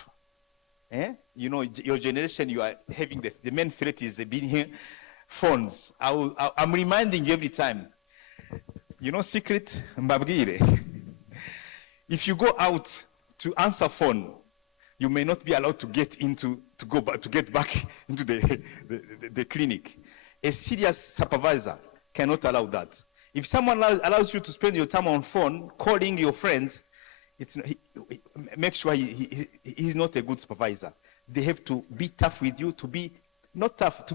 Your generation, you are having the main threat is being here. Phones. I'm reminding you every time. Secret mbabwire. If you go out to answer phone, you may not be allowed to get back into the clinic. A serious supervisor cannot allow that. If someone allows you to spend your time on phone calling your friends, make sure he's not a good supervisor. They have to be tough with you, to be not tough, to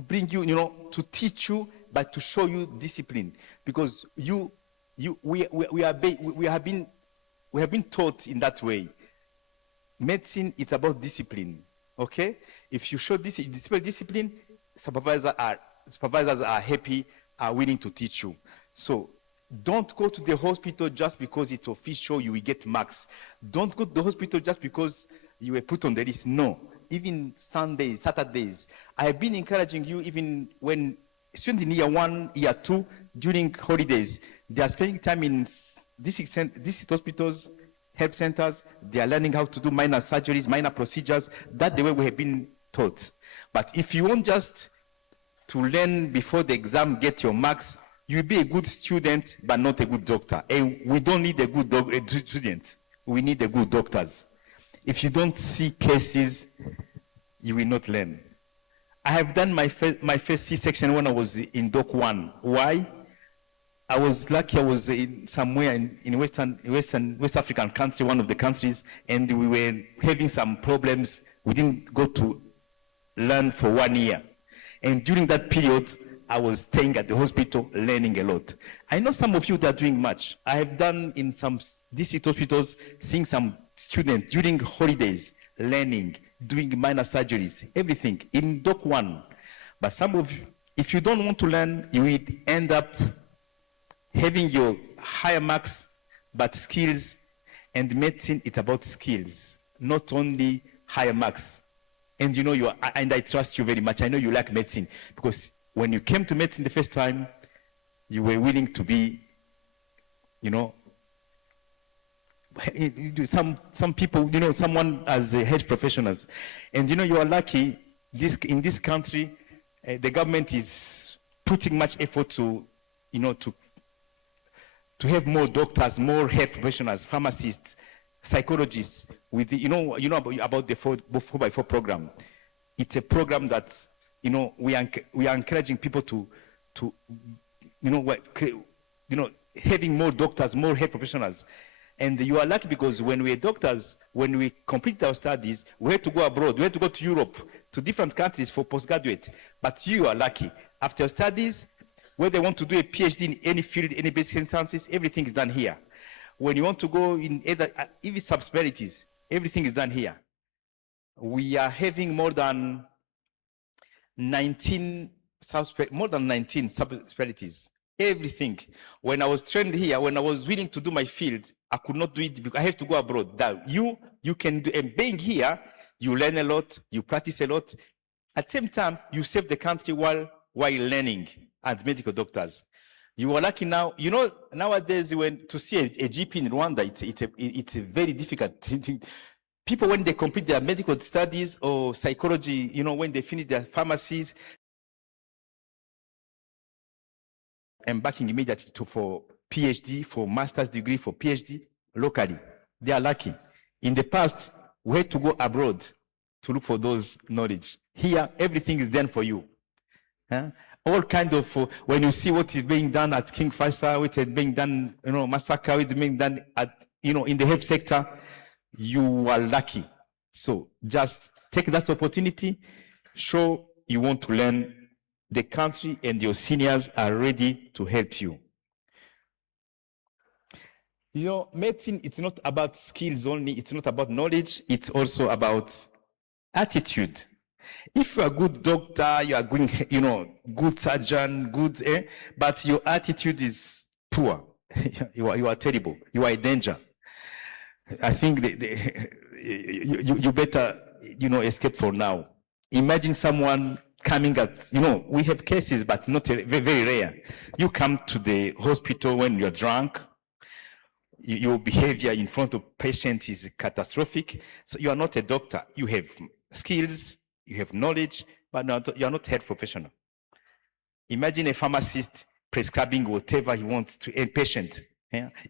bring you, to teach you, but to show you discipline, because we have been taught in that way. Medicine is about discipline. Okay, if you show discipline, supervisors are happy, are willing to teach you. So don't go to the hospital just because it's official, you will get marks. Don't go to the hospital just because you were put on the list. No. Even Sundays, Saturdays. I have been encouraging you, even when students in year 1, year 2, during holidays, they are spending time in district hospitals, health centers. They are learning how to do minor surgeries, minor procedures. That's the way we have been taught. But if you want just to learn before the exam, get your marks, you'll be a good student, but not a good doctor. And we don't need a good student. We need a good doctors. If you don't see cases, you will not learn. I have done my first C-section when I was in Doc 1. Why? I was lucky. I was somewhere in West African country, one of the countries, and we were having some problems. We didn't go to learn for 1 year. And during that period, I was staying at the hospital, learning a lot. I know some of you that are doing much. I have done in some district hospitals, seeing some students during holidays, learning, doing minor surgeries, everything in Doc 1. But some of you, if you don't want to learn, you will end up having your higher marks, but skills, and medicine, it's about skills, not only higher marks. And and I trust you very much. I know you like medicine, because when you came to medicine the first time, you were willing to be, some people, someone as a health professionals. And you are lucky, in this country, the government is putting much effort to have more doctors, more health professionals, pharmacists, psychologists, with about the 4x4 program. It's a program that, we are encouraging people to having more doctors, more health professionals. And you are lucky because when we were doctors, when we completed our studies, we had to go abroad. We had to go to Europe, to different countries for postgraduate. But you are lucky. After studies, whether they want to do a PhD in any field, any basic sciences, everything is done here. When you want to go in either, even subspecialties, everything is done here. We are having more than 19 subspecialties. Everything. When I was trained here, when I was willing to do my field, I could not do it because I have to go abroad. That you can do, and being here, you learn a lot, you practice a lot. At the same time, you save the country while learning as medical doctors. You are lucky now. You know, nowadays, when to see a GP in Rwanda, it's a very difficult thing. People, when they complete their medical studies or psychology, you know, when they finish their pharmacies, embarking immediately for PhD, for master's degree, for PhD locally. They are lucky. In the past, we had to go abroad to look for those knowledge. Here, everything is done for you. All kind of, when you see what is being done at King Faisal, what is being done, you know, Masaka, what is being done at, you know, in the health sector, you are lucky. So just take that opportunity, show you want to learn. The country and your seniors are ready to help you. You know, medicine, it's not about skills only, it's not about knowledge, it's also about attitude. If you're a good doctor, you are good, you know, good surgeon, good, but your attitude is poor, you are terrible, you are a danger. I think you better, you know, escape for now. Imagine someone coming at, you know, we have cases, but not very rare. You come to the hospital when you're drunk, your behavior in front of patients is catastrophic. So you are not a doctor. You have skills, you have knowledge, but you are not a health professional. Imagine a pharmacist prescribing whatever he wants to a patient,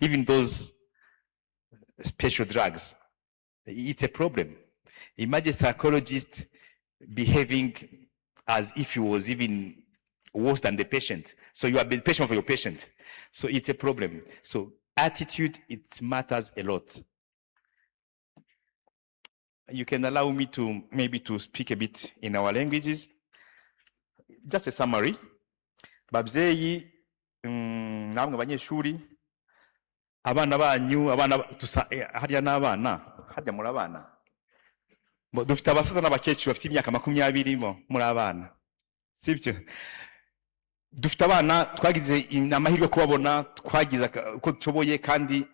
even those special drugs. It's a problem. Imagine a psychologist behaving as if he was even worse than the patient. So you are the patient for your patient. So it's a problem. So attitude, it matters a lot. You can allow me to maybe to speak a bit in our languages. Just a summary. Babyeyi, namwe abanyeshuri, abana banyu, harya n'abana, harya muri abana. Dufite abasaza n'abakecuru bafite imyaka 20 muri abana. Sibyo? Dufite abana twagize amahirwe kubabona, twagize uko dushoboye, kandi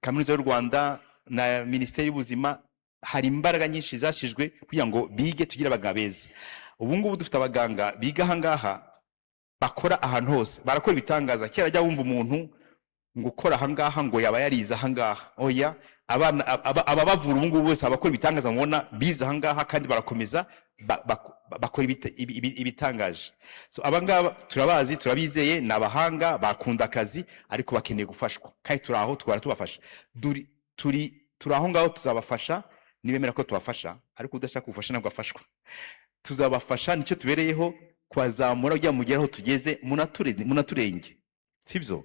Kaminuza y'u Rwanda na Minisiteri y'Ubuzima hari imbaraga nyinshi zashijwe kugira ngo bige tugire abaganga beza. Ubu ngubu dufite abaganga biga ahangaha bakora ahantu hose, barakora ibitangaza. Kera ajya wumva umuntu ngo ukora ahangaha ngo yaba yariza ahangaha. Oya, abana ababavura ubu ngubu bose abakora ibitangaza mubona biza ahangaha kandi barakomeza bakora ibitangaje. So abangaba turabazi, turabizeye, nabahanga, bakunda akazi, ariko bakeneye gufashwa. Kandi turaho twara tubafasha. Turaho ngaho tuzabafasha, nibemera ko tubafasha, ariko udashaka gufasha ntabwo afashwa. Tuzabafasha, nicyo tubereyeho, kwazamura ujya mugeraho tugeze, munaturenge. Sibyo?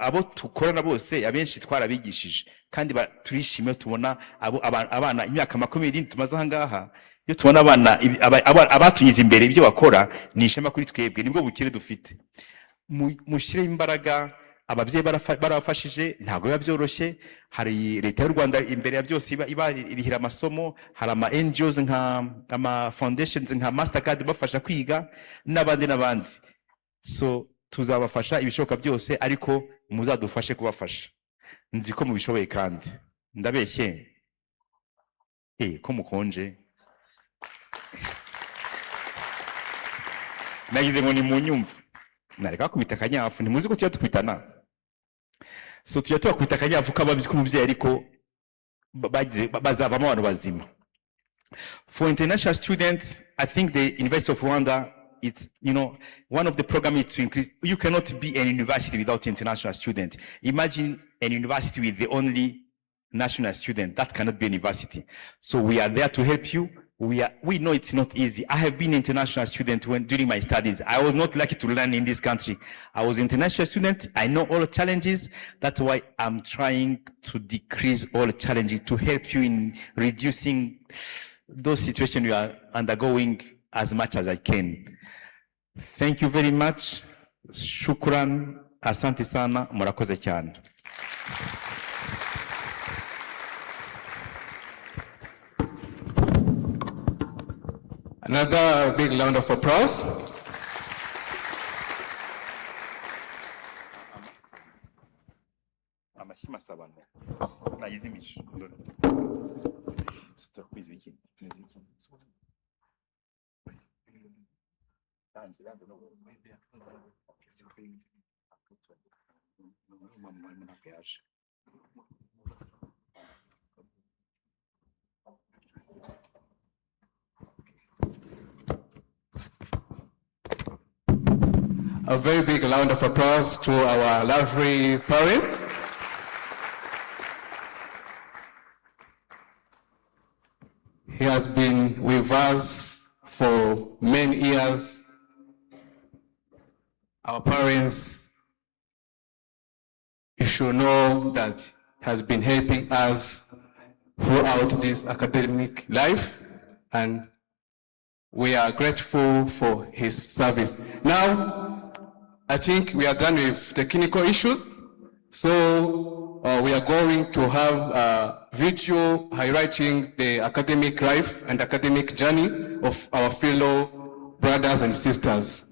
Abo tukorana bose abenshi twarabigishije, kandi turishimye tubona abana imyaka 20 tumaze ahangaha. Iyo tubona abana abatunyuze imbere ibyo bakora, ni ishema kuri twebwe, nibwo bukire dufite. Mushire imbaraga, ababyeyi barafashije, ntabwo biba byoroshye. Hari leta y'u Rwanda imbere ya byose iba irihira amasomo, hari ama NGOs ama foundations nka Mastercard bafasha kwiga, n'abandi. So tuzabafasha ibishoboka byose, ariko muzadufashe kubafasha. Nzi ko mubishoboye kandi. Ndabeshye? Ko mukonje. Nagize ngo ni mu nyumva. Nareka kubita akanyafu, ntimuzi ko tuya tukwitana. So tuya tukwita akanyafu kababyi k'umubyeyi, ariko bazavamo abantu bazima. For international students, I think the University of Rwanda, it's, you know, one of the programs is to increase. You cannot be an university without international students. Imagine an university with the only national student. That cannot be a university. So we are there to help you. we know it's not easy. I have been an international student during my studies. I was not lucky to learn in this country. I was an international student. I know all the challenges. That's why I'm trying to decrease all the challenges to help you in reducing those situations you are undergoing as much as I can. Thank you very much. Shukran. Asante sana. Murakoze cyane. Another big round of applause. A very big round of applause to our lovely parent. He has been with us for many years. Our parents, you should know that has been helping us throughout this academic life, and we are grateful for his service. Now, I think we are done with technical issues, so we are going to have a video highlighting the academic life and academic journey of our fellow brothers and sisters.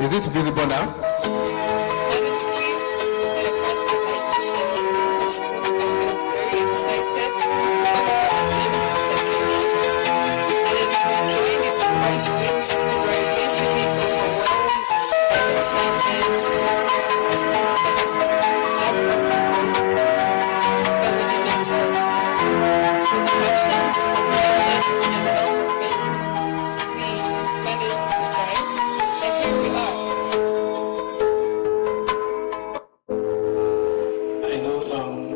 Is it visible now? Honestly, the first time I initially moved, I felt very excited because it was a place that came true. And then when we joined in the first weeks, we were initially overwhelmed by the assignments, continuous assessment tests, lab practicals, but we did not stop. With passion, determination, and the help of many, we managed to strive, and here we are. I know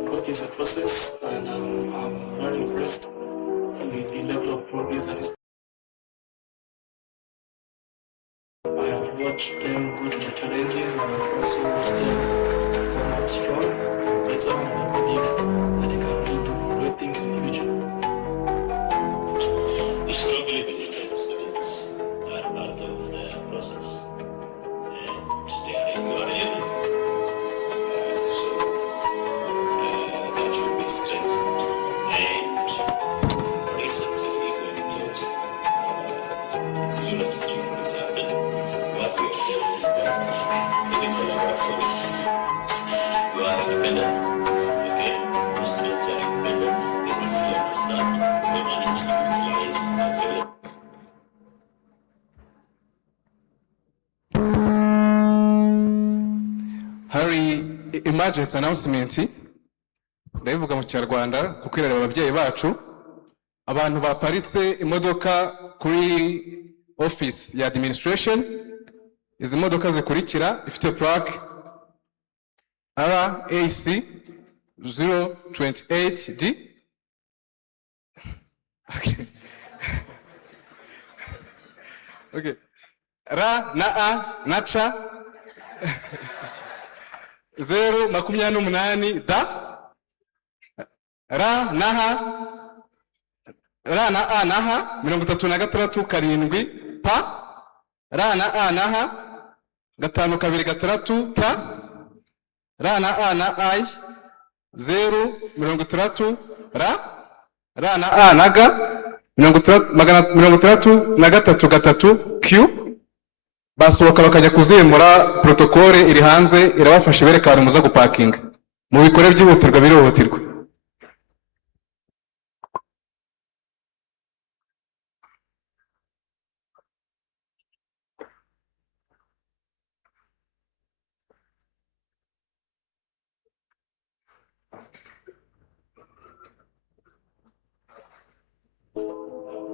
growth is a process, and I'm very impressed with the level of progress that is. I have watched them go through the challenges, and I've also watched them come out strong and better, and I believe that they can really do great things in the future. We strongly believe that students are part of the process, and they are invaluable. So that should be strengthened. And recently, when you taught zoology 3, for example, what we have done is that in the laboratory, you are independent. Okay, the students are independent. They easily understand. They manage to utilize available. Harry, emergency announcement. ndabivuga mu kinyarwanda kuko irareba ababyeyi bacu, abantu baparitse imodoka kuri office ya administration. Izi modoka zikurikira ifite plaque RAC 028D. Okay. Okay. Ra na A na C 028 D. Ra na H Ra na A na H 36 karindwi P. Ra na A na H 526 T. Ra na A na I 060 Ra. Ra na A na G 63 Q. Basohoka bakajya kuzimura, protokole iri hanze irabafasha bereka abantu muza gupakinga. Mu bikore byihutirwa birohotirwa.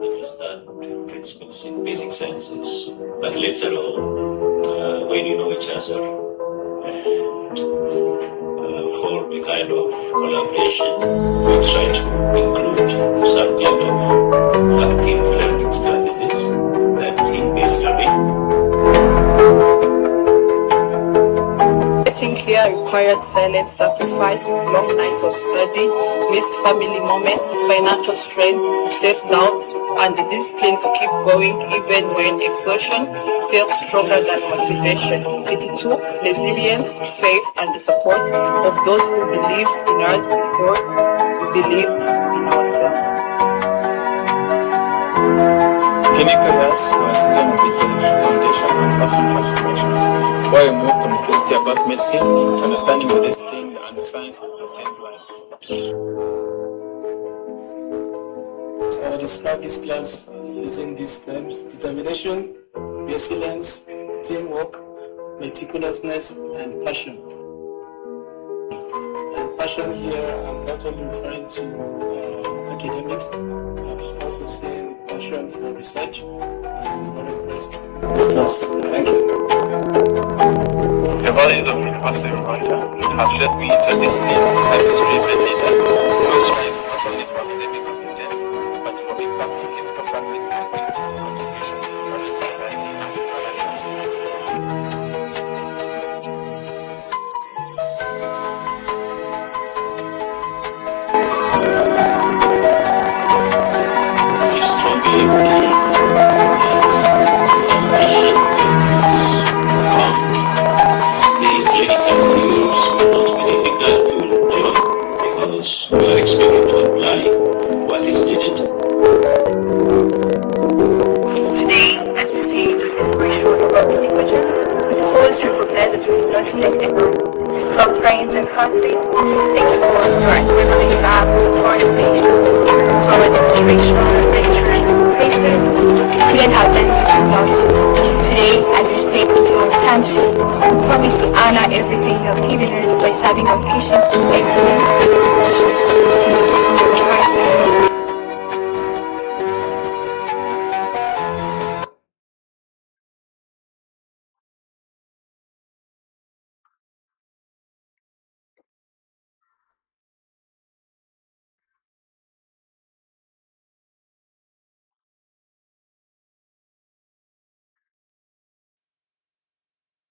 Understand principles in basic sciences, but later on, when you know each other, form a kind of collaboration, we try to include some kind of active learning strategies that team-based learning. Getting here required silent sacrifice, long nights of study, missed family moments, financial strain, self-doubt, and the discipline to keep going even when exhaustion felt stronger than motivation. It took resilience, faith, and the support of those who believed in us before we believed in ourselves. Clinical years were a season of intellectual foundation and personal transformation, where we moved from curiosity about medicine to understanding the discipline and the science that sustains life. I will describe this class using these terms: determination, resilience, teamwork, meticulousness, and passion. And passion here, I'm not only referring to academics. I've also seen passion for research. I'm very impressed with this class. Thank you. The values of University of Rwanda have shaped me into a disciplined, service-driven leader who strives not only for academic competence, but for impact, ethical practice, and meaningful contribution to the Rwandan society and the Rwandan system. We strongly believe that foundation is found. The clinical careers will not be difficult to join because you are expected to apply what is needed. Today, as we stand at the threshold of our clinical journey, we pause to recognize that we did not sleep alone. To our friends and families, thank you for your unwavering love, support, and patience. To our administration, lecturers, and professors, we don't have done this without you. Today, as we step into our country, we promise to honor everything you have given us by serving our patients with excellence and compassion.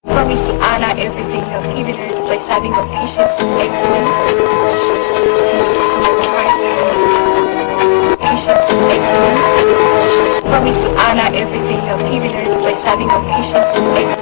Promise to honor everything you have given us by serving our patients with excellence and compassion. Patients with excellence and compassion. Promise to honor everything you have given us by serving our patients with excellence.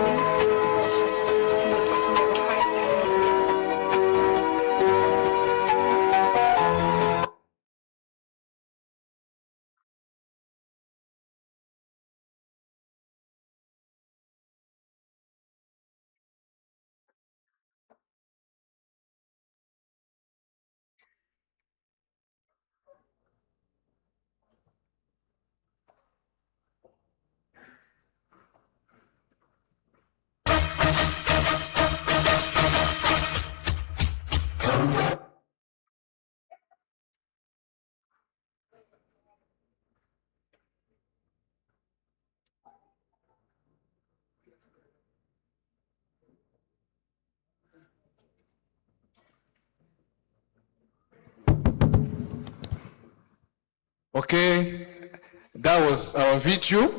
Okay, that was our video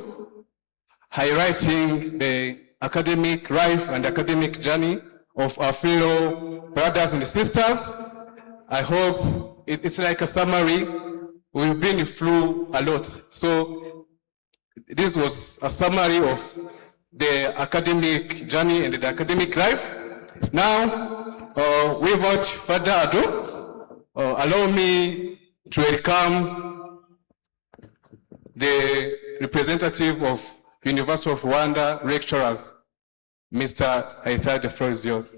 highlighting the academic life and academic journey of our fellow brothers and sisters. I hope it's like a summary. We've been through a lot. So this was a summary of the academic journey and the academic life. Now, without further ado, allow me to welcome the representative of University of Rwanda lecturers, Mr. Aita, the floor is yours.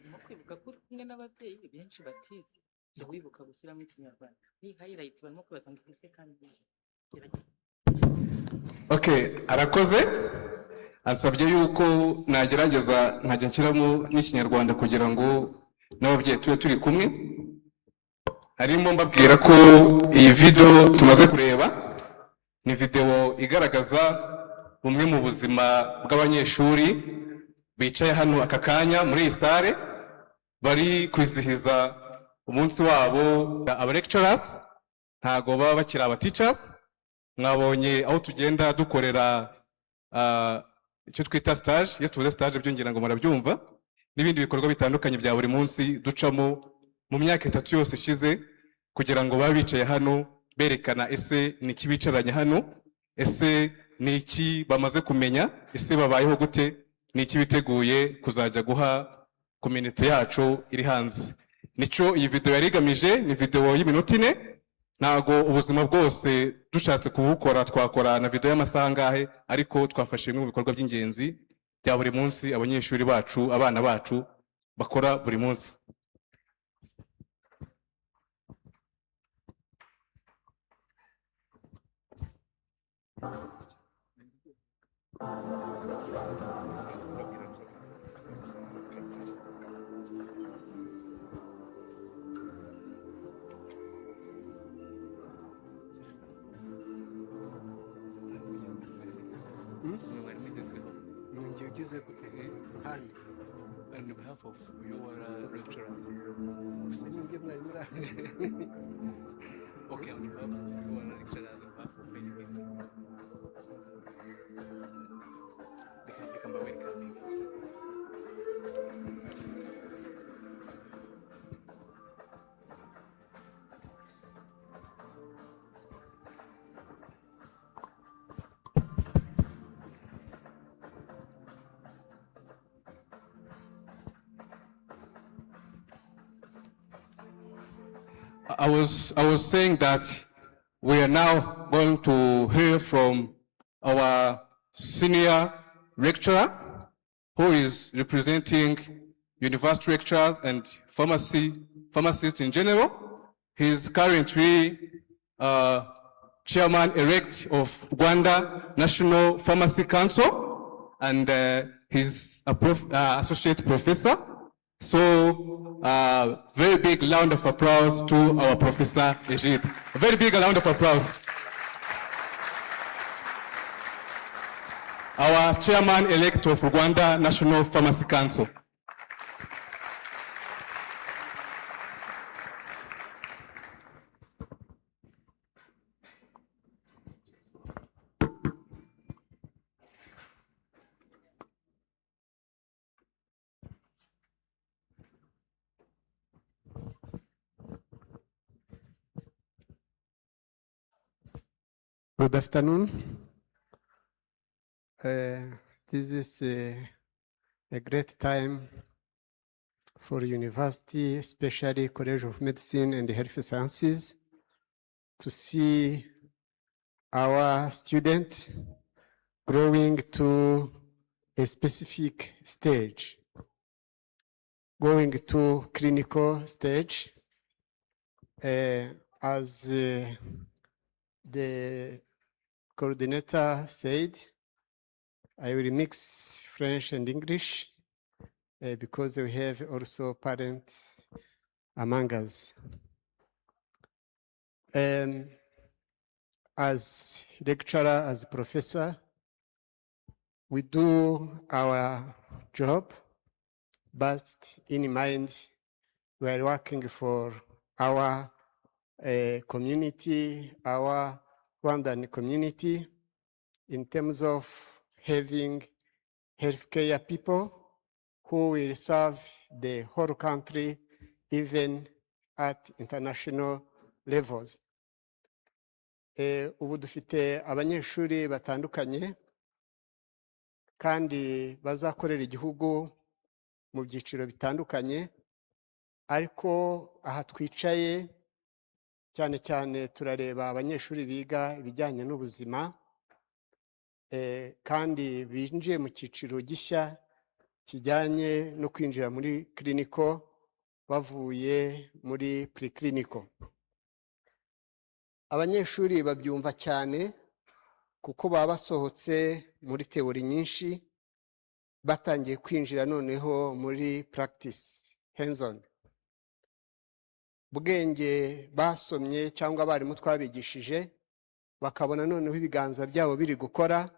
Urimo kwibuka ko uri kumwe n'ababyeyi benshi batize jya wibuka gushyiramo ikinyarwanda iyi highlight barimo kwibaza ngo ese kandi gerageza. Okay, arakoze ansabye yuko nagerageza nkajya nshyiramo n'ikinyarwanda kugira ngo n'ababyeyi tube turi kumwe. Harimo mbabwira ko iyi video tumaze kureba ni video igaragaza bumwe mu buzima bw'abanyeshuri bicaye hano aka kanya muri iyi sare bari kwizihiza umunsi wabo aba lecturers, ntago baba bakiri aba teachers. Mwabonye aho tugenda dukorera icyo twita stage. Iyo tuvuze stage byo ngira ngo murabyumva, n'ibindi bikorwa bitandukanye bya buri munsi ducamo mu myaka 3 yose ishize kugira ngo babe bicaye hano berekana ese ni iki bicaranye hano, ese ni iki bamaze kumenya, ese babayeho gute, ni iki biteguye kuzajya guha community yacu iri hanze. Nico iyi video yari igamije, ni video y'iminota 4. Ntago ubuzima bwose dushatse kubukora twakora na video y'amasaha angahe, ariko twafashe bimwe mu bikorwa by'ingenzi bya buri munsi abanyeshuri bacu, abana bacu bakora buri munsi. On behalf of your lecturers. Okay, on behalf of your lecturers, on behalf of NUBC. They can be welcoming. I was saying that we are now going to hear from our senior lecturer who is representing university lecturers and pharmacists in general. He's currently chairman-elect of Rwanda National Pharmacy Council, and he's a associate professor. So, very big round of applause to our Professor Egid. A very big round of applause. Our chairman-elect of Rwanda National Pharmacy Council. Good afternoon. This is a great time for university, especially College of Medicine and Health Sciences, to see our students growing to a specific stage, going to clinical stage, as the coordinator said, I will mix French and English because we have also parents among us. As lecturer, as professor, we do our job, but in mind, we are working for our community, our Rwandan community, in terms of having healthcare people who will serve the whole country, even at international levels. Ubu dufite abanyeshuri batandukanye kandi bazakorera igihugu mu byiciro bitandukanye, ariko aha twicaye cyane cyane turareba abanyeshuri biga ibijyanye n'ubuzima kandi binjiye mu cyiciro gishya kijyanye no kwinjira muri clinical bavuye muri preclinical. Abanyeshuri babyumva cyane kuko baba basohotse muri teori nyinshi batangiye kwinjira noneho muri practice hands on. Bwenge basomye cyangwa abarimu twabigishije bakabona noneho ibiganza byabo biri gukora,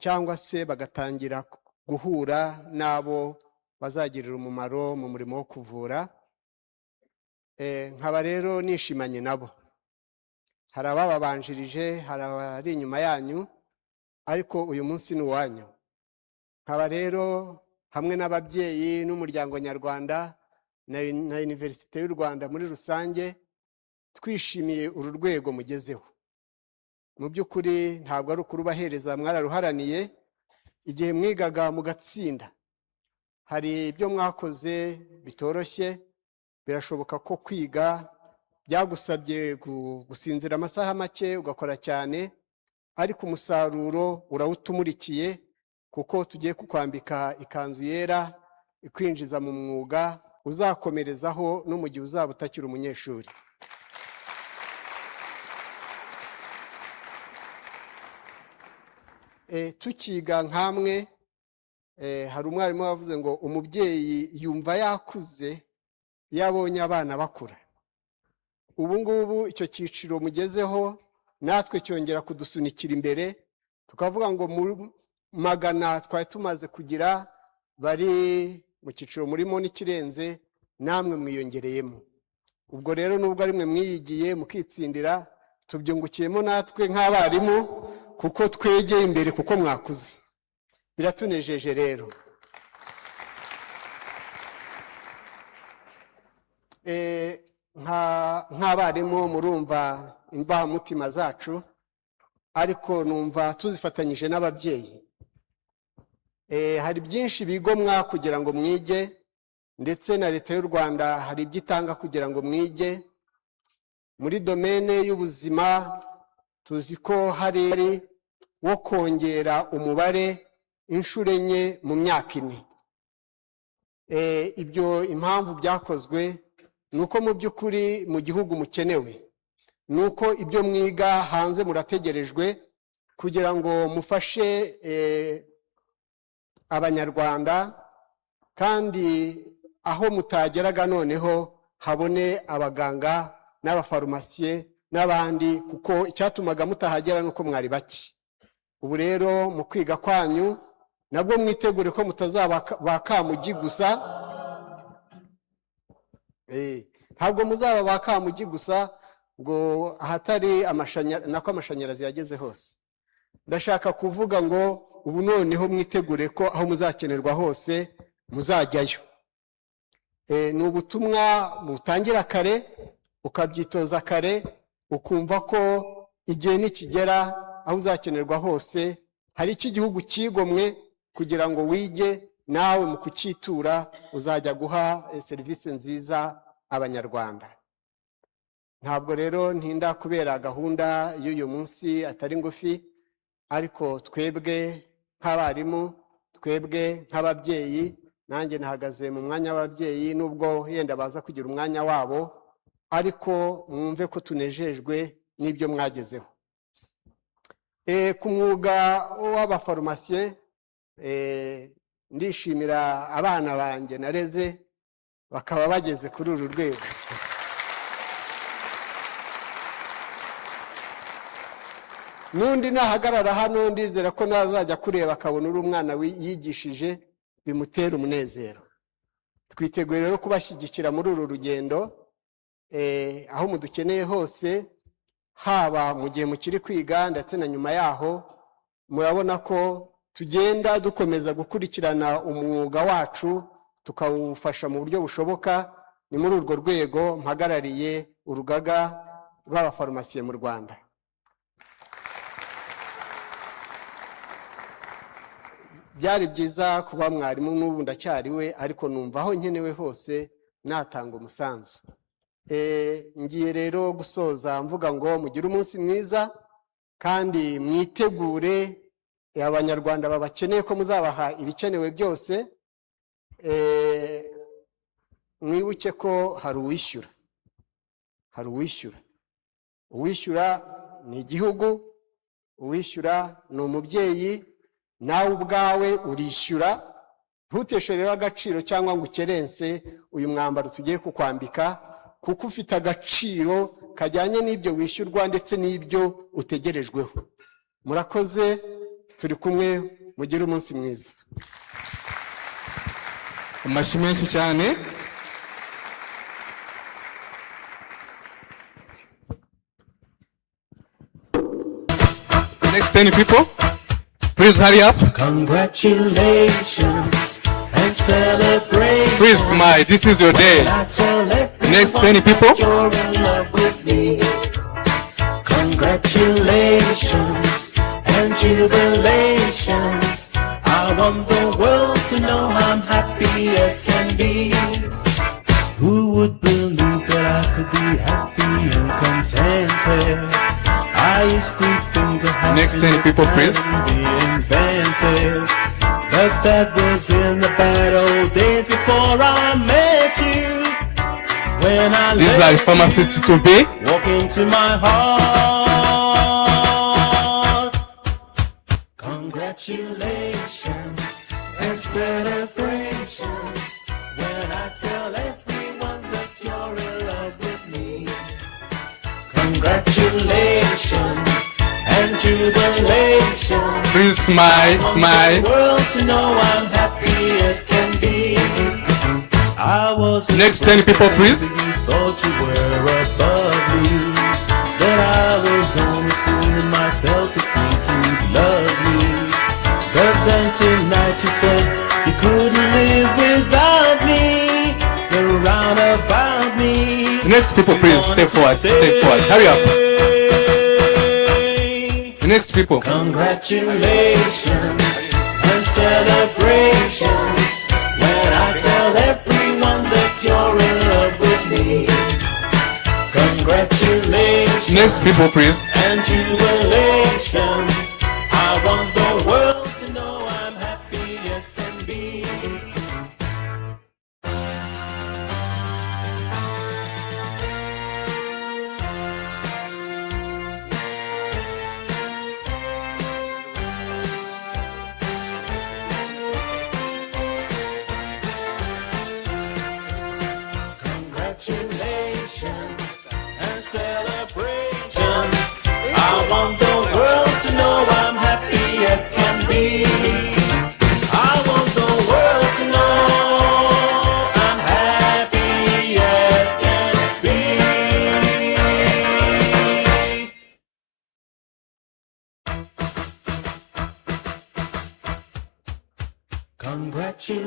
cyangwa se bagatangira guhura n'abo bazagirira umumaro mu murimo wo kuvura. Nkaba rero nishimanye nabo. Hari abababanjirije, hari abari inyuma yanyu, ariko uyu munsi ni uwanyu. Nkaba rero hamwe n'ababyeyi n'umuryango nyarwanda na Universite y'u Rwanda muri rusange twishimiye uru rwego mugezeho. Mu by'ukuri ntabwo ari ukurubahereza, mwararuharaniye. Igihe mwigaga mugatsinda hari ibyo mwakoze bitoroshye, birashoboka ko kwiga byagusabye gusinzira amasaha make ugakora cyane, ariko umusaruro urawutumurikiye kuko tugiye kukwambika ikanzu yera ikwinjiza mu mwuga uzakomerezaho no mu gihe uzaba utakiri umunyeshuri. Tukiga nkamwe, hari umwarimu wavuze ngo umubyeyi yumva yakuze yabonye abana bakura. Ubu ngubu icyo cyiciro mugezeho natwe cyongera kudusunikira imbere, tukavuga ngo magana twari tumaze kugira bari mu cyiciro murimo n'ikirenze, namwe mwiyongereyemo. Ubwo rero nubwo ari mwe mwiyigiye mukitsindira, tubyungukiyemo natwe nk'abarimu kuko twegeye imbere kuko mwakuze. Biratunejeje rero. Nk'abarimu murumva imbamutima zacu, ariko numva tuzifatanyije n'ababyeyi. Hari byinshi bigomwa kugira ngo mwige, ndetse na leta y'u Rwanda hari ibyo itanga kugira ngo mwige. Muri domene y'ubuzima tuzi ko hari wo kongera umubare inshuro enye mu myaka 4. Ibyo impamvu byakozwe nuko mu by'ukuri mu gihugu mukenewe, nuko ibyo mwiga hanze murategerejwe kugira ngo mufashe abanyarwanda, kandi aho mutageraga noneho habone abaganga n'abafarumasiye n'abandi, kuko icyatumaga mutahagera nuko mwari bake. Ubu rero mu kwiga kwanyu nabwo mwitegure ko mutazaba ba Kamugi gusa. Ntabwo muzaba ba Kamugi gusa ngo ahatari amashanyarazi yageze hose. Ndashaka kuvuga ngo ubu noneho mwitegure ko aho muzakenerwa hose muzajyayo. Ni ubutumwa butangira kare, ukabyitoza kare, ukumva ko igihe nikigera aho uzakenerwa hose hari icyo igihugu kigomwe kugira ngo wige, nawe mu kucyitura uzajya guha serivisi nziza abanyarwanda. Ntabwo rero ntinda kubera gahunda y'uyu munsi atari ngufi, ariko twebwe nk'abarimu, twebwe nk'ababyeyi, nanjye nahagaze mu mwanya w'ababyeyi nubwo yenda baza kugira umwanya wabo, ariko mwumve ko tunejejwe n'ibyo mwagezeho. Ku mwuga w'abafarumasiye ndishimira abana banjye nareze bakaba bageze kuri uru rwego. Nundi nahagarara hano ndizera ko nazajya kureba akabona uri umwana yigishije bimutera umunezero. Twiteguye rero kubashyigikira muri uru rugendo, aho mudukeneye hose, haba mu gihe mukiri kwiga ndetse na nyuma yaho. Murabona ko tugenda dukomeza gukurikirana umwuga wacu tukawufasha mu buryo bushoboka. Ni muri urwo rwego mpagarariye urugaga rw'abafarumasiye mu Rwanda. Byari byiza kuba mwarimu, n'ubu ndacyari we, ariko numva aho nkenewe hose natanga umusanzu. Ngiye rero gusoza mvuga ngo mugire umunsi mwiza kandi mwitegure. Abanyarwanda babakeneye ko muzabaha ibikenewe byose. Mwibuke ko hari uwishyura, uwishyura ni igihugu, uwishyura ni umubyeyi, nawe ubwawe urishyura. Ntuteshe rero agaciro cyangwa ngo ukerense uyu mwambaro tugiye kukwambika, kuko ufite agaciro kajyanye n'ibyo wishyurwa ndetse n'ibyo utegerejweho. Murakoze, turi kumwe, mugire umunsi mwiza. Amashyi menshi cyane. Next 10 people, please hurry up. Congratulations and celebrate. Please smile, this is your day. Next 20 people. You're in love with me. Congratulations and jubilations. I want the world to know I'm happy as can be. Who would believe that I could be happy and contented? I used to think that Next 10 people, please. be invented, but that was in the bad old days before I met you. When I These are pharmacists to be. walk into my heart. Congratulations and celebrations when I tell everyone that you're in love with me. Congratulations and jubilations. Please smile, smile. The world to know I'm happy as can be. I was Next 10 people, please. you thought you were above me, that I was only fooling myself to think you'd love me. But then tonight you said you couldn't live without me. You're round about me. Next people, please step forward, step forward. Hurry up. Next people. Congratulations and celebrations when I tell everyone that you're in love with me. Congratulations. Next people, please. And jubilations. I want the world to know I'm happy as can be. Congratulations and celebrations. I want the world to know I'm happy as can be. I want the world to know I'm happy as can be.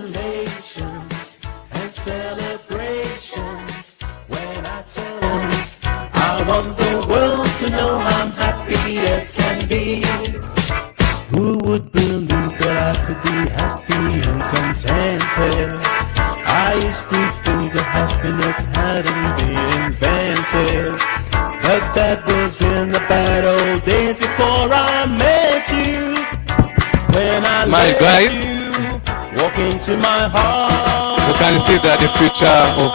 Congratulations and celebrations when I tell them I want the world to know I'm happy as can be. Who would believe that I could be happy and contented? I used to think that happiness hadn't been invented, but that was in the bad old days before I met you. When I Smile, guys. walk into my heart. You can see that the future of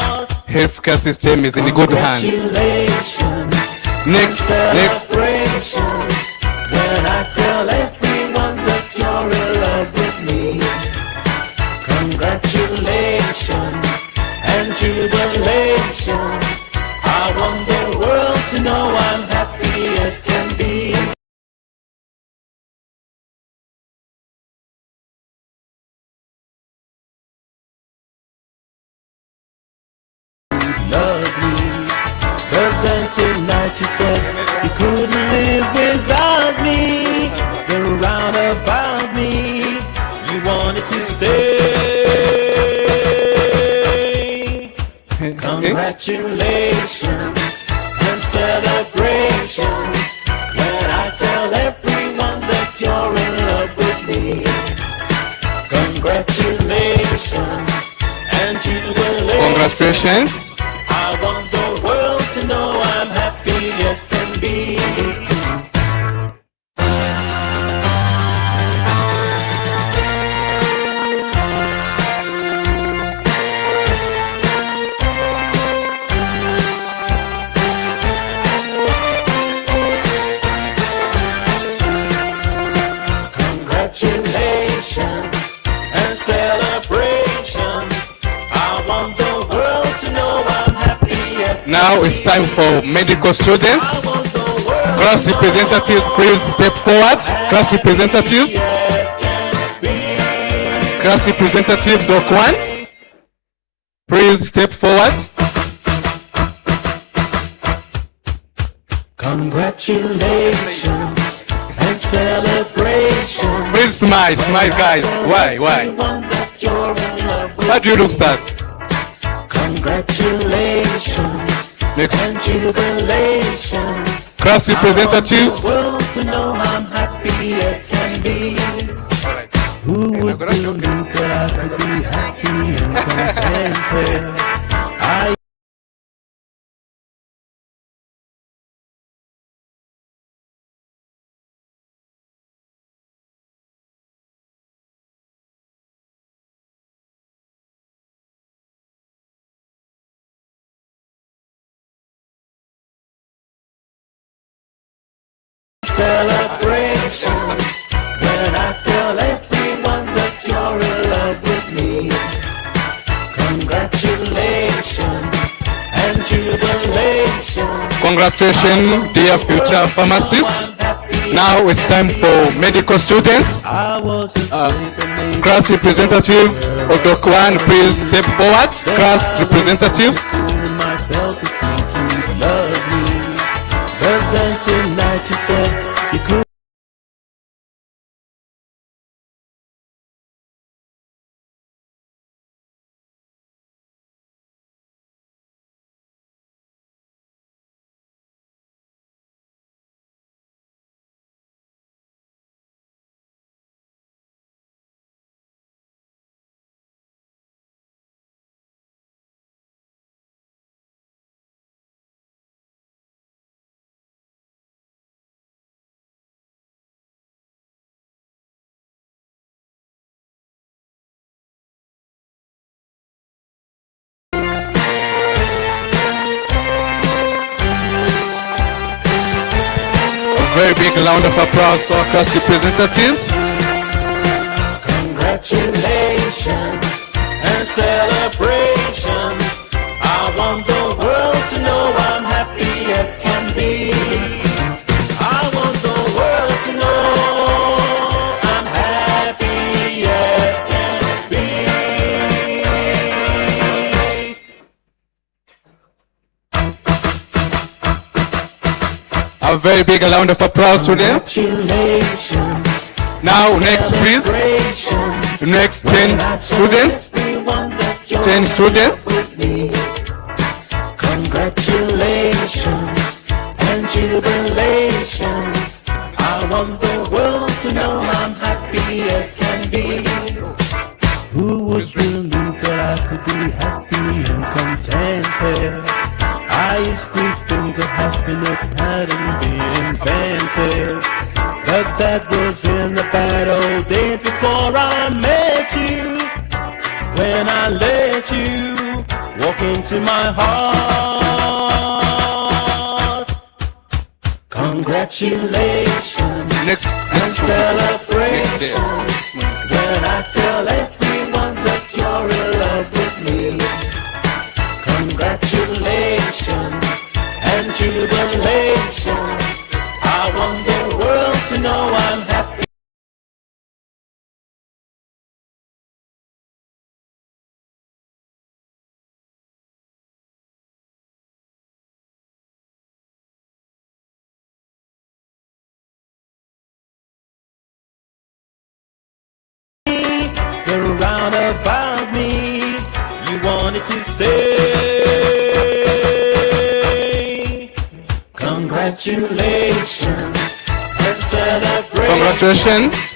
healthcare system is in good hands. Next. When I tell everyone that you're in love with me. Congratulations. I want the world to know I'm happy as can be. Love me, but then tonight you said you couldn't live without me. Then round about me, you wanted to stay. Congratulations and celebrations when I tell everyone that you're in love with me. Congratulations and jubilations. Congratulations. I want the world to know I'm happy as can be. Congratulations and celebrations. I want the world to know I'm happy as Now it's time for medical students. Class representatives, please step forward. Class representatives. Class representative Doc 1. Please step forward. Congratulations and celebrations. Please smile, smile guys. Why? Why do you look sad? Congratulations Next. and jubilations. Class representatives. World to know I'm happy as can be. Who would believe that I could be happy and contented? I celebrations when I tell everyone that you're in love with me. Congratulations and jubilations. Congratulations, dear future pharmacists. Now it's time for medical students. Class representative of Doc 1, please step forward. Class representatives. Myself to think you love me, but then tonight you said you could. Very big round of applause to our class representatives. Congratulations and celebrations. I want the world to know I'm happy as can be. I want the world to know I'm happy as can be. A very big round of applause to them. Now, next, please. Next 10 students. 10 students. Congratulations and jubilations. I want the world to know I'm happy as can be. Who would believe that I could be happy and contented? I used to think that happiness hadn't been invented, but that was in the bad old days before I met you. When I let you walk into my heart. Congratulations and celebrations when I tell everyone that you're in love with me. Congratulations and celebrate. Congratulations.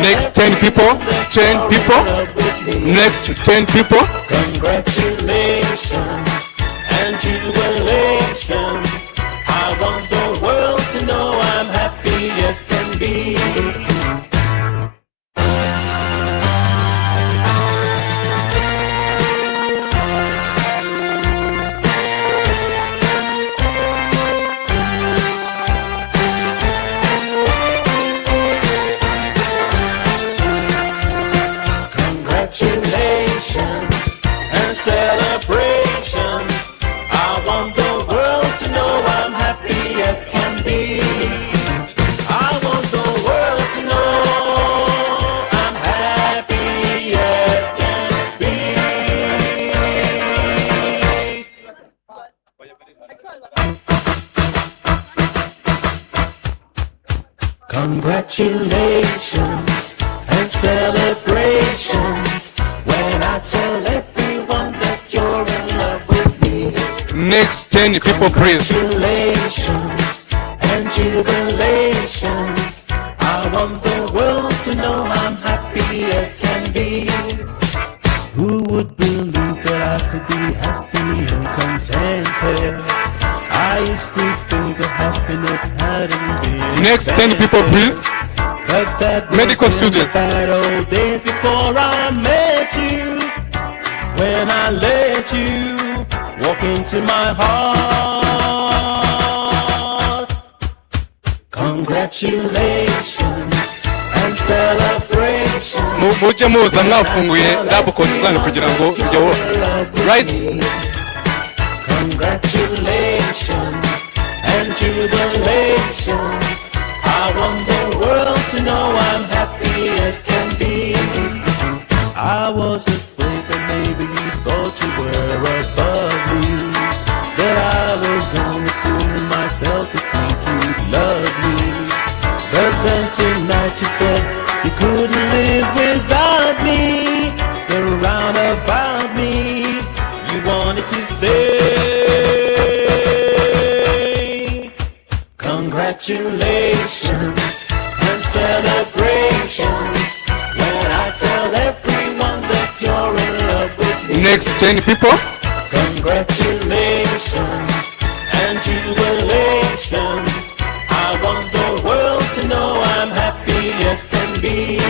Next 10 people. 10 people. Next 10 people. Congratulations and jubilations. I want the world to know I'm happy as can be. Congratulations and celebrations. I want the world to know I'm happy as can be. I want the world to know I'm happy as can be. Congratulations and celebrations when I tell everyone that you're in love with me. Next 10 people, please. Congratulations and jubilations. I want the world to know I'm happy as can be. Who would believe that I could be happy and contented? I used to think that happiness hadn't been. Next 10 people, please. But that Medical was in students. the bad old days before I met you. When I let you walk into my heart. Congratulations and celebrations. Mujye muza mwafunguye lab coat zanyu kugira ngo bijye right. Congratulations and jubilations. I want the world to know I'm happy as can be. I was afraid that maybe you thought you were above me, that I was only fooling myself to think you'd love me. But then tonight you said you couldn't live without me. You're round about me, you wanted to stay. Congratulations and celebrations when I tell everyone that you're in love with me. Next 10 people. Congratulations and jubilations. I want the world to know I'm happy as can be.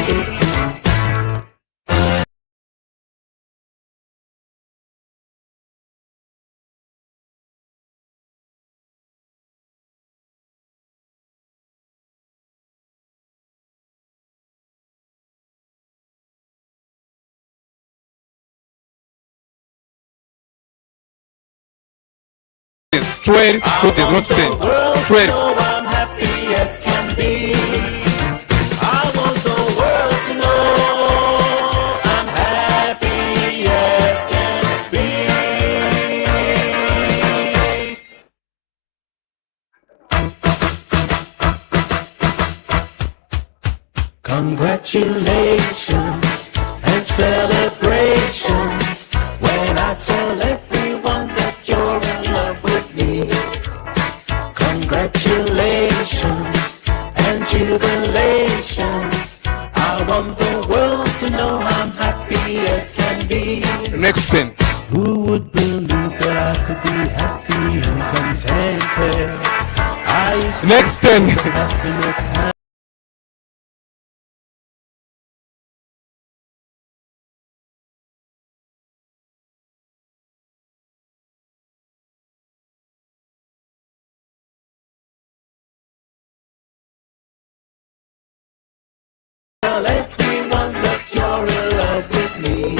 It's 12 students, not 10. 12. I'm happy as can be. I want the world to know I'm happy as can be. Congratulations and celebrations when I tell everyone that you're in love with me. Congratulations and jubilations. I want the world to know I'm happy as can be. Next 10. Who would believe that I could be happy and contented? I used to Next 10. think happiness had tell everyone that you're in love with me.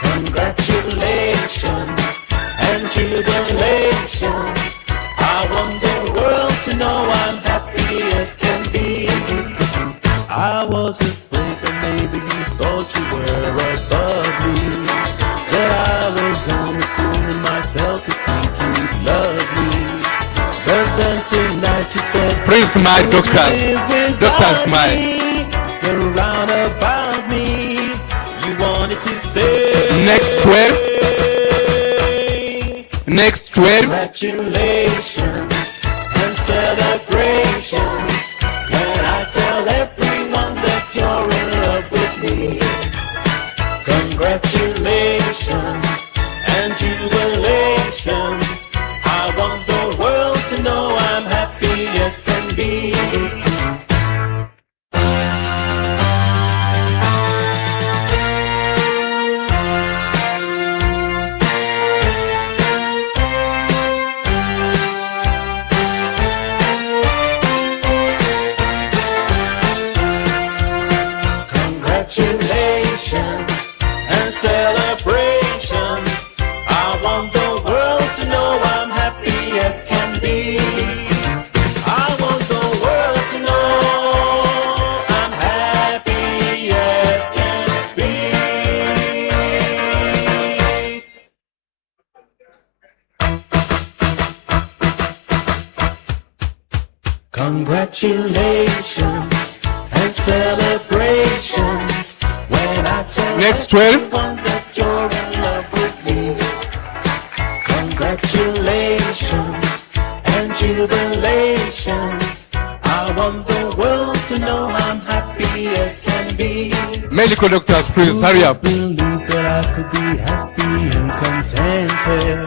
Congratulations and jubilations. I want the world to know I'm happy as can be. I was afraid that maybe you thought you were above me, that I was only fooling myself to think you'd love me. But then tonight you said, Please smile, doctors. Doctors, smile. you're round about me, you wanted to stay. Next 12. Next 12. Congratulations celebration when I tell everyone that you're in love with me. Congratulations and jubilations. I want the world to know I'm happy as can be. Congratulations and celebrations. I want the world to know I'm happy as can be. I want the world to know I'm happy as can be. Congratulations and celebrations when I tell Next 12. everyone that you're in love with me. Congratulations and jubilations. I want the world to know I'm happy as can be. Medical doctors, please hurry up. Believe that I could be happy and contented.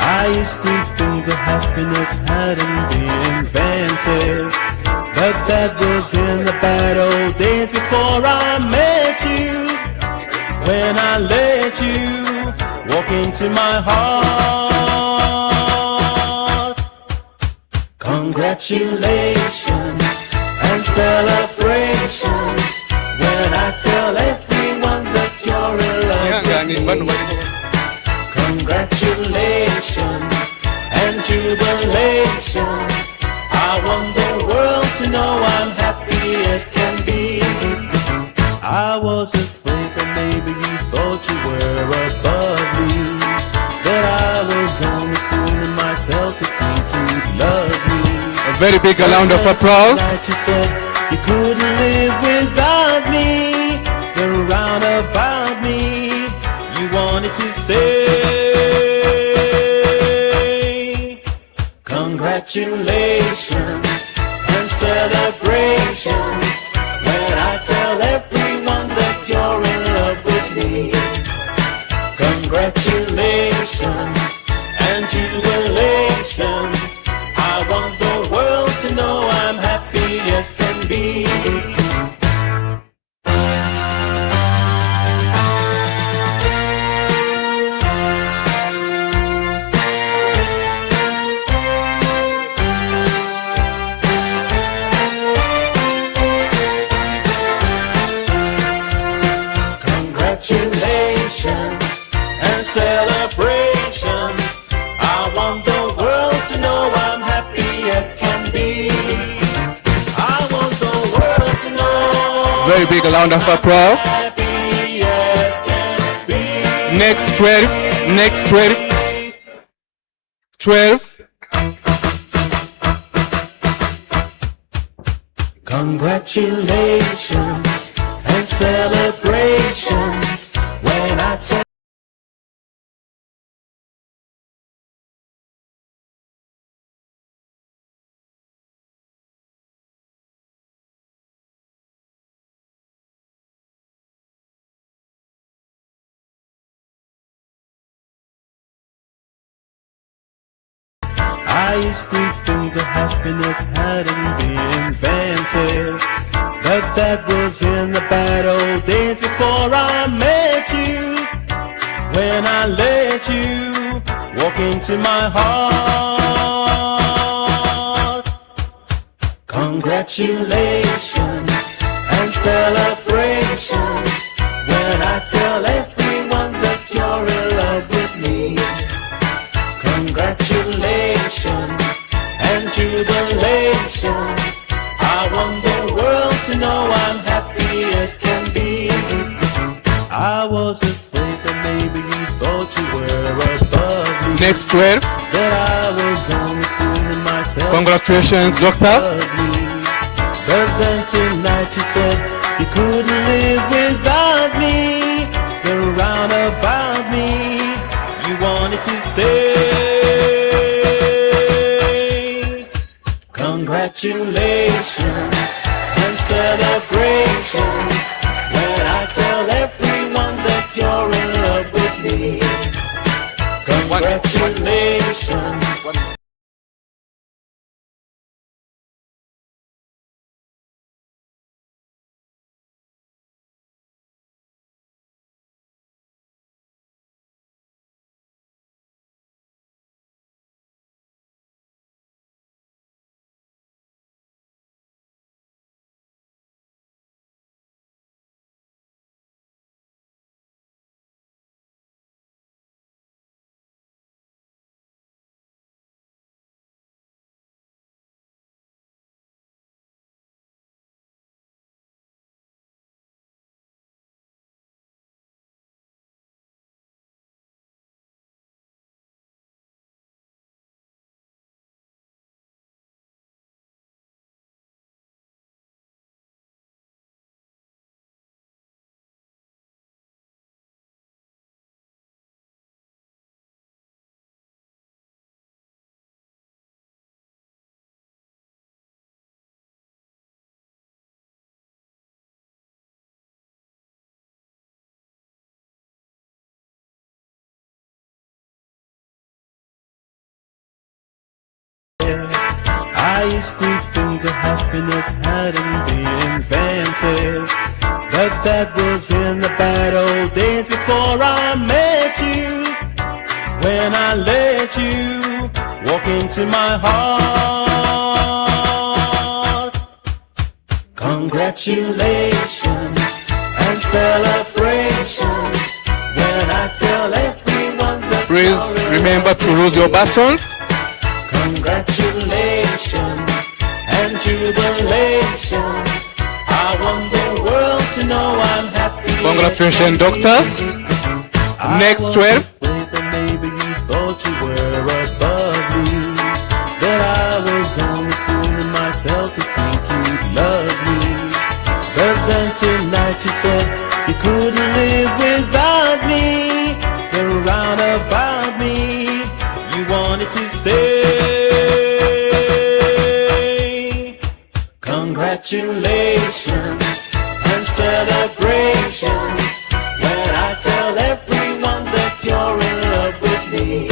I used to think that happiness hadn't been invented, but that was in the bad old days before I met you. When I let you walk into my heart. Congratulations and celebrations when I tell everyone that you're in love with me. Congratulations and jubilations. I want the world to know I'm happy as can be. I was afraid that maybe you thought you were above me, that I was only fooling myself to think you'd love me. A very big round of applause. That you said you couldn't live without me. You're round about me. You wanted to stay. Congratulations and celebrations when I tell everyone that you're in love with me. Congratulations and jubilations. I want the world to know I'm happy as can be. Congratulations and celebrations. I want the world to know I'm happy as can be. I want the world to know. Very big round of applause. Happy as can be. Next 12. Next 12. 12. Congratulations and celebrations when I tell. I used to think that happiness hadn't been invented, but that was in the bad old days before I met you. When I let you walk into my heart. Congratulations and celebrations when I tell everyone that you're in love with me. Congratulations and jubilations. I want the world to know I'm happy as can be. I was afraid that maybe you thought you were above me. Next 12. That I was only fooling myself. Congratulations, doctors. But then tonight you said you couldn't live without me. You're round about me. You wanted to stay. Congratulations and celebrations when I tell everyone that you're in love with me. Congratulations. I used to think that happiness hadn't been invented, but that was in the bad old days before I met you. When I let you walk into my heart. Congratulations and celebrations when I tell everyone that. Please remember to lose your buttons. Congratulations and jubilations. I want the world to know I'm happy. Congratulations, doctors. Next 12. Maybe you thought you were above me, that I was only fooling myself to think you'd love me. But then tonight you said you couldn't live without me. You're round about me, you wanted to stay. Congratulations and celebrations when I tell everyone that you're in love with me.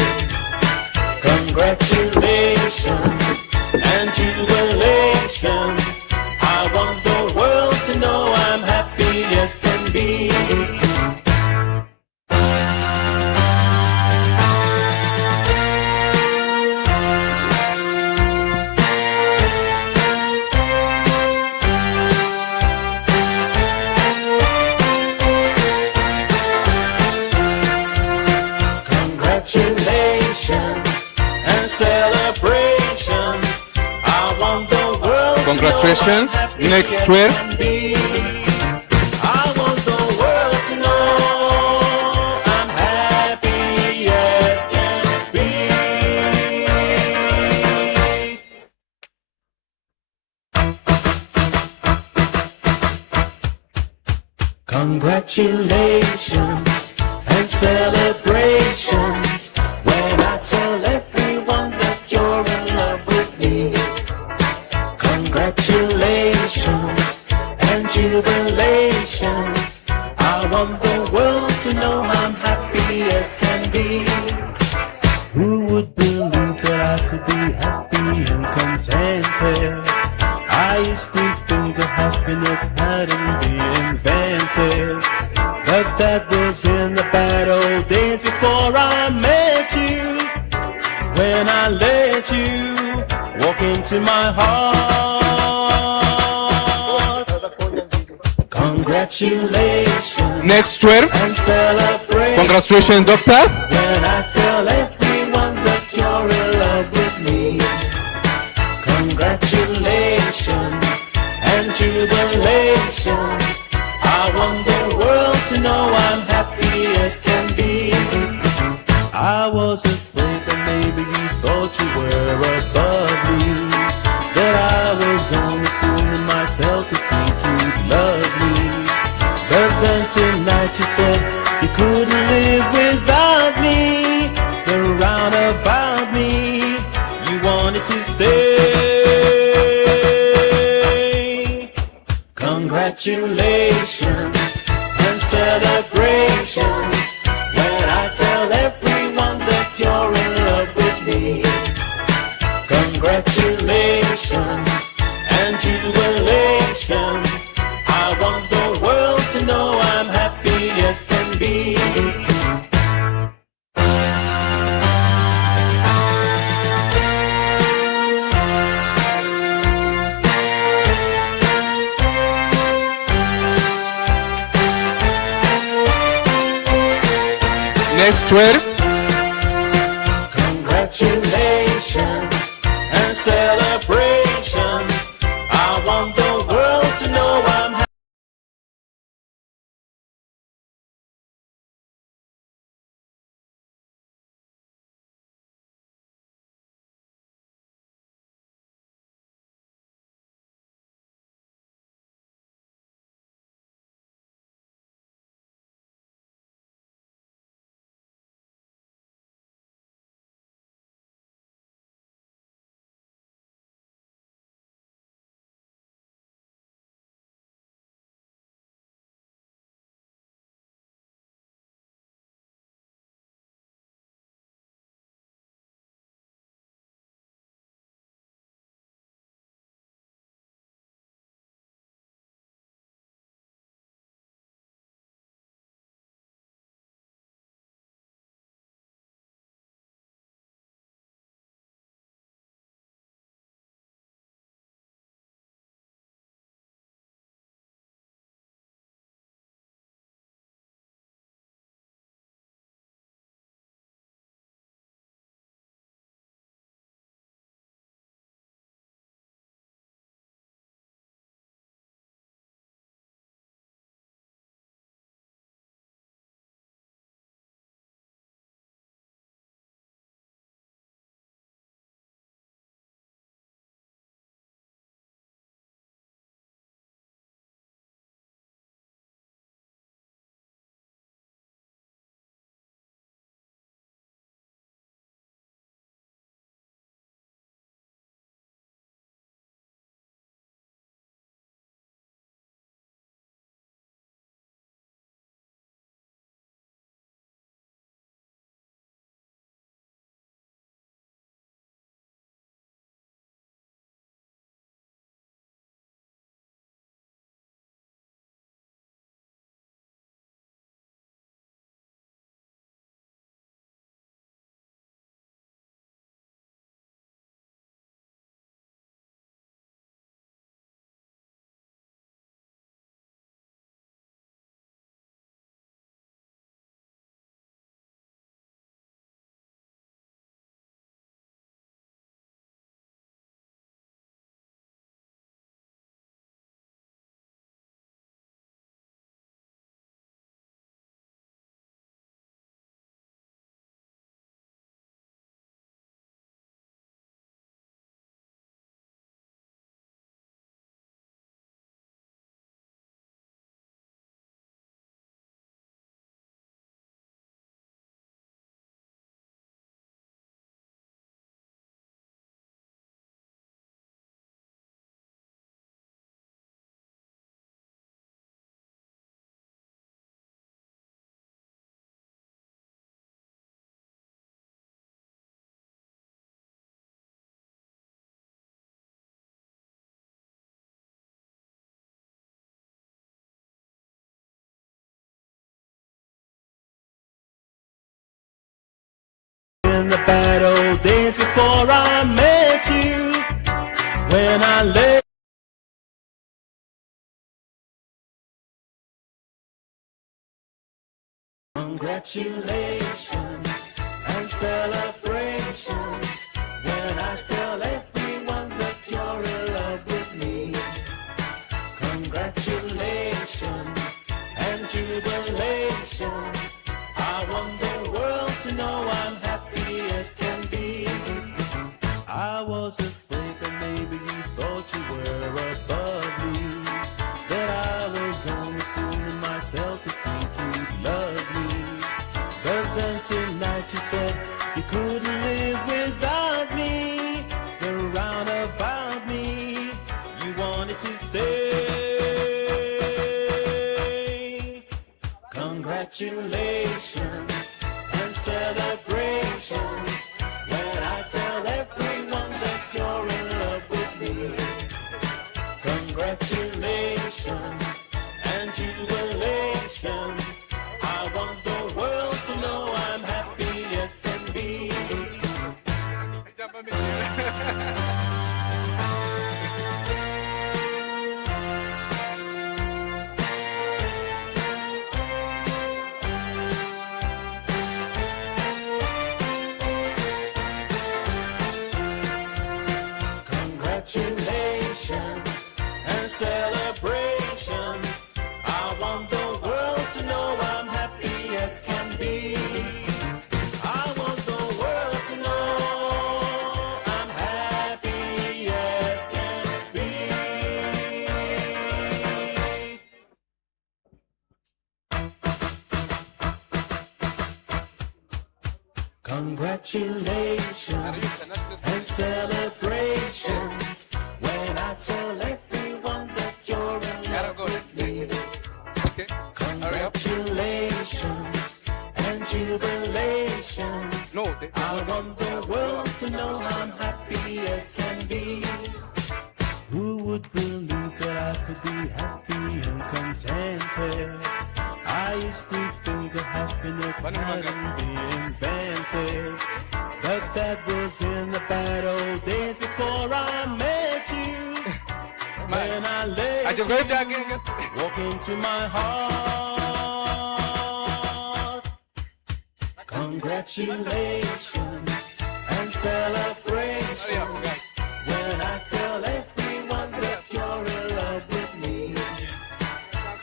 Congratulations and jubilations. I want the world to know I'm happy as can be. Congratulations and celebrations. I want the world Congratulations. to know I'm happy Next as 12. can be. I want the world to know I'm happy as can be. Congratulations and celebrations when I tell everyone that you're in love with me. Congratulations and jubilations. I want the world to know I'm happy as can be. Who would believe that I could be happy and contented? I used to think that happiness hadn't been invented, but that was in the bad old days before I met you. When I let you walk into my heart. Congratulations. Next 12. And celebrations. Congratulations, doctor. When I tell everyone that you're in love with me. Congratulations and jubilations. I want the world to know I'm happy as can be. I was afraid that maybe you thought you were above me, that I was only fooling myself to think you'd love me. But then tonight you said you couldn't live without me. You're round about me, you wanted to stay. Congratulations and celebrations when I tell everyone that you're in love with me. Congratulations and jubilations. I want the world to know I'm happy as can be. Next 12. Congratulations and celebrations. I want the world to know I'm happy. In the bad old days before I met you, when I left. Congratulations and celebrations when I tell everyone that you're in love with me. Congratulations and jubilations. I want the world to know I'm happy as can be. I was afraid that maybe you thought you were above me, that I was only fooling myself to think you'd love me. But then tonight you said you couldn't live without me. You're round about me, you wanted to stay. Congratulations and celebrations when I tell everyone that you're in love with me. Congratulations and jubilations. I want the world to know I'm happy as can be. Congratulations and celebrations. I want the world to know I'm happy as can be. I want the world to know I'm happy as can be. Congratulations and celebrations when I tell everyone that you're in love with me. Congratulations and jubilations. I want the world to know I'm happy as can be. Who would believe that I could be happy and contented? I used to think that happiness hadn't been invented, but that was in the bad old days before I met you. When I let you walk into my heart. Congratulations and celebrations when I tell everyone that you're in love with me.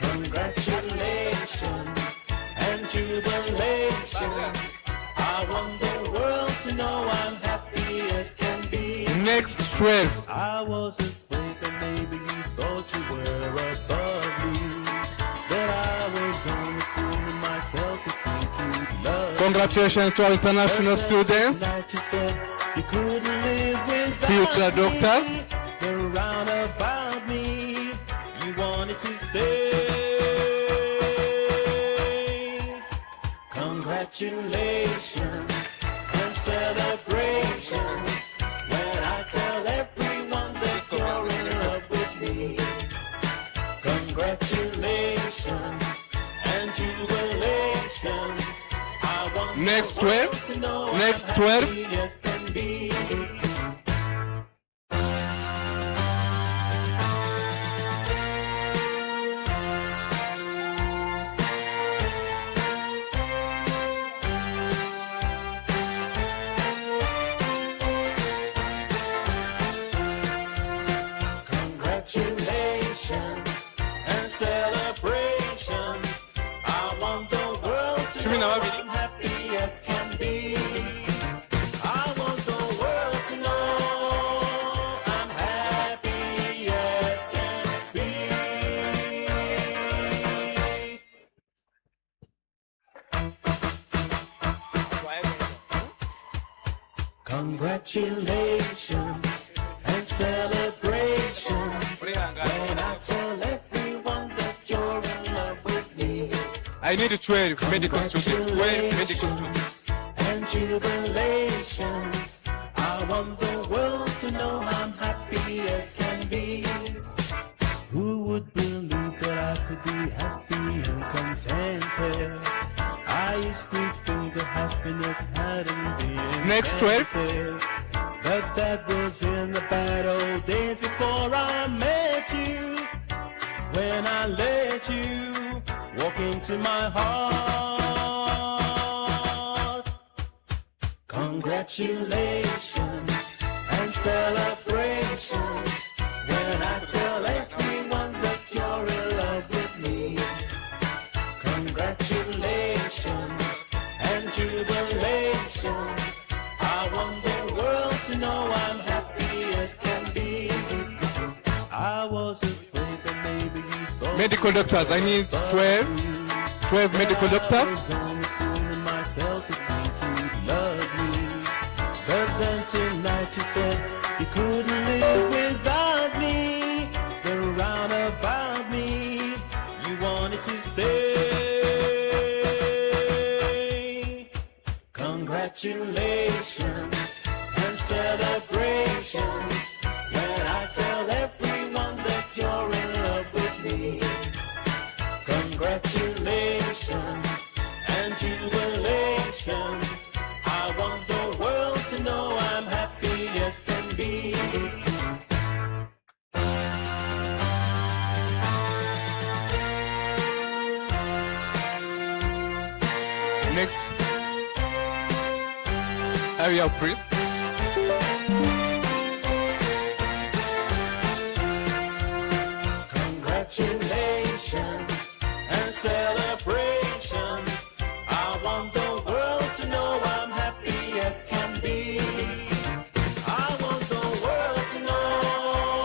Congratulations and jubilations. I want the world to know I'm happy as can be. Next 12. I was afraid that maybe you thought you were above me, that I was only fooling myself to think you'd love me. Congratulations to our international students, That you said you couldn't live without future doctors. me. You're round about me, you wanted to stay. Congratulations and celebrations when I tell everyone that you're in love with me. Congratulations and jubilations. I want Next the world 12. to know Next I'm 12. happy as can be. Congratulations and celebrations. I want the world to know I'm happy as can be. I want the world to know I'm happy as can be. Congratulations and celebrations when I tell everyone that you're in love with me. I need 12 medical students. 12 medical students. And jubilations. I want the world to know I'm happy as can be. Who would believe that I could be happy and contented? I used to think that happiness hadn't been Next 12. invented, but that was in the bad old days before I met you. When I let you walk into my heart. Congratulations and celebrations when I tell everyone that you're in love with me. Congratulations and jubilations. I want the world to know I'm happy as can be. I was afraid that maybe you thought Medical doctors, I need 12. 12 medical doctors. I was only fooling myself to think you'd love me. But then tonight you said you couldn't live without me. You're round about me, you wanted to stay. Congratulations and celebrations when I tell everyone that you're in love with me. Congratulations and jubilations. I want the world to know I'm happy as can be. Next area, please. Congratulations and celebrations. I want the world to know I'm happy as can be. I want the world to know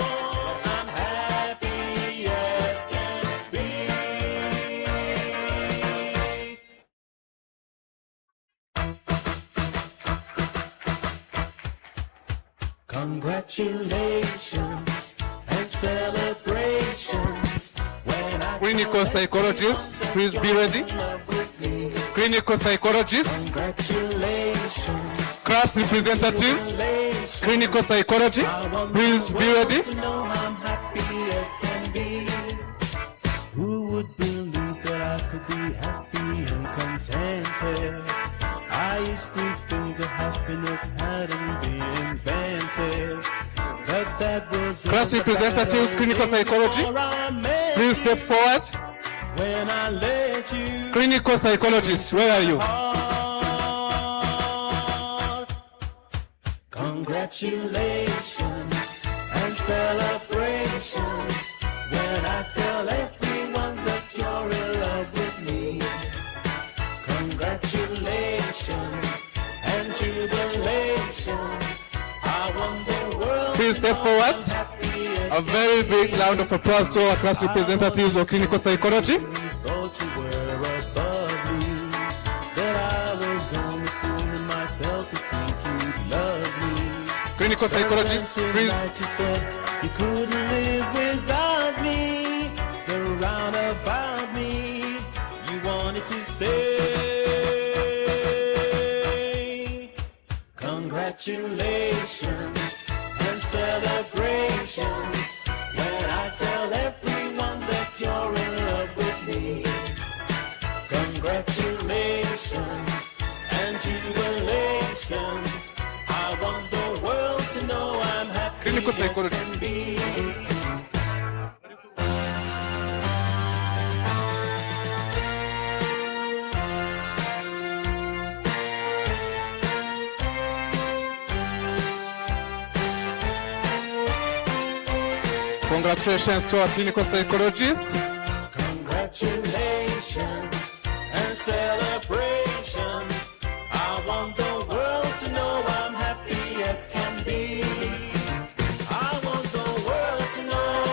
I'm happy as can be. Congratulations and celebrations when I Clinical psychologists, please be ready. Clinical psychologists, congratulations. class representatives, clinical psychology, please be ready. To know I'm happy as can be. Who would believe that I could be happy and contented? I used to think that happiness hadn't been invented, but that was Class representatives, clinical psychology, please step forward. when I let you. Clinical psychologists, where are you? Congratulations and celebrations when I tell everyone that you're in love with me. Congratulations and jubilations. I want the world. Please step forward. A very big round of applause to our class representatives of clinical psychology. Thought you were above me, that I was only fooling myself to think you'd love me. Clinical psychologists, please. You said you couldn't live without me. You're round about me. You wanted to stay. Congratulations and celebrations when I tell everyone that you're in love with me. Congratulations and jubilations. I want the world to know I'm happy Clinical as psychology. can be. Congratulations to our clinical psychologists. Congratulations and celebrations. I want the world to know I'm happy as can be. I want the world to know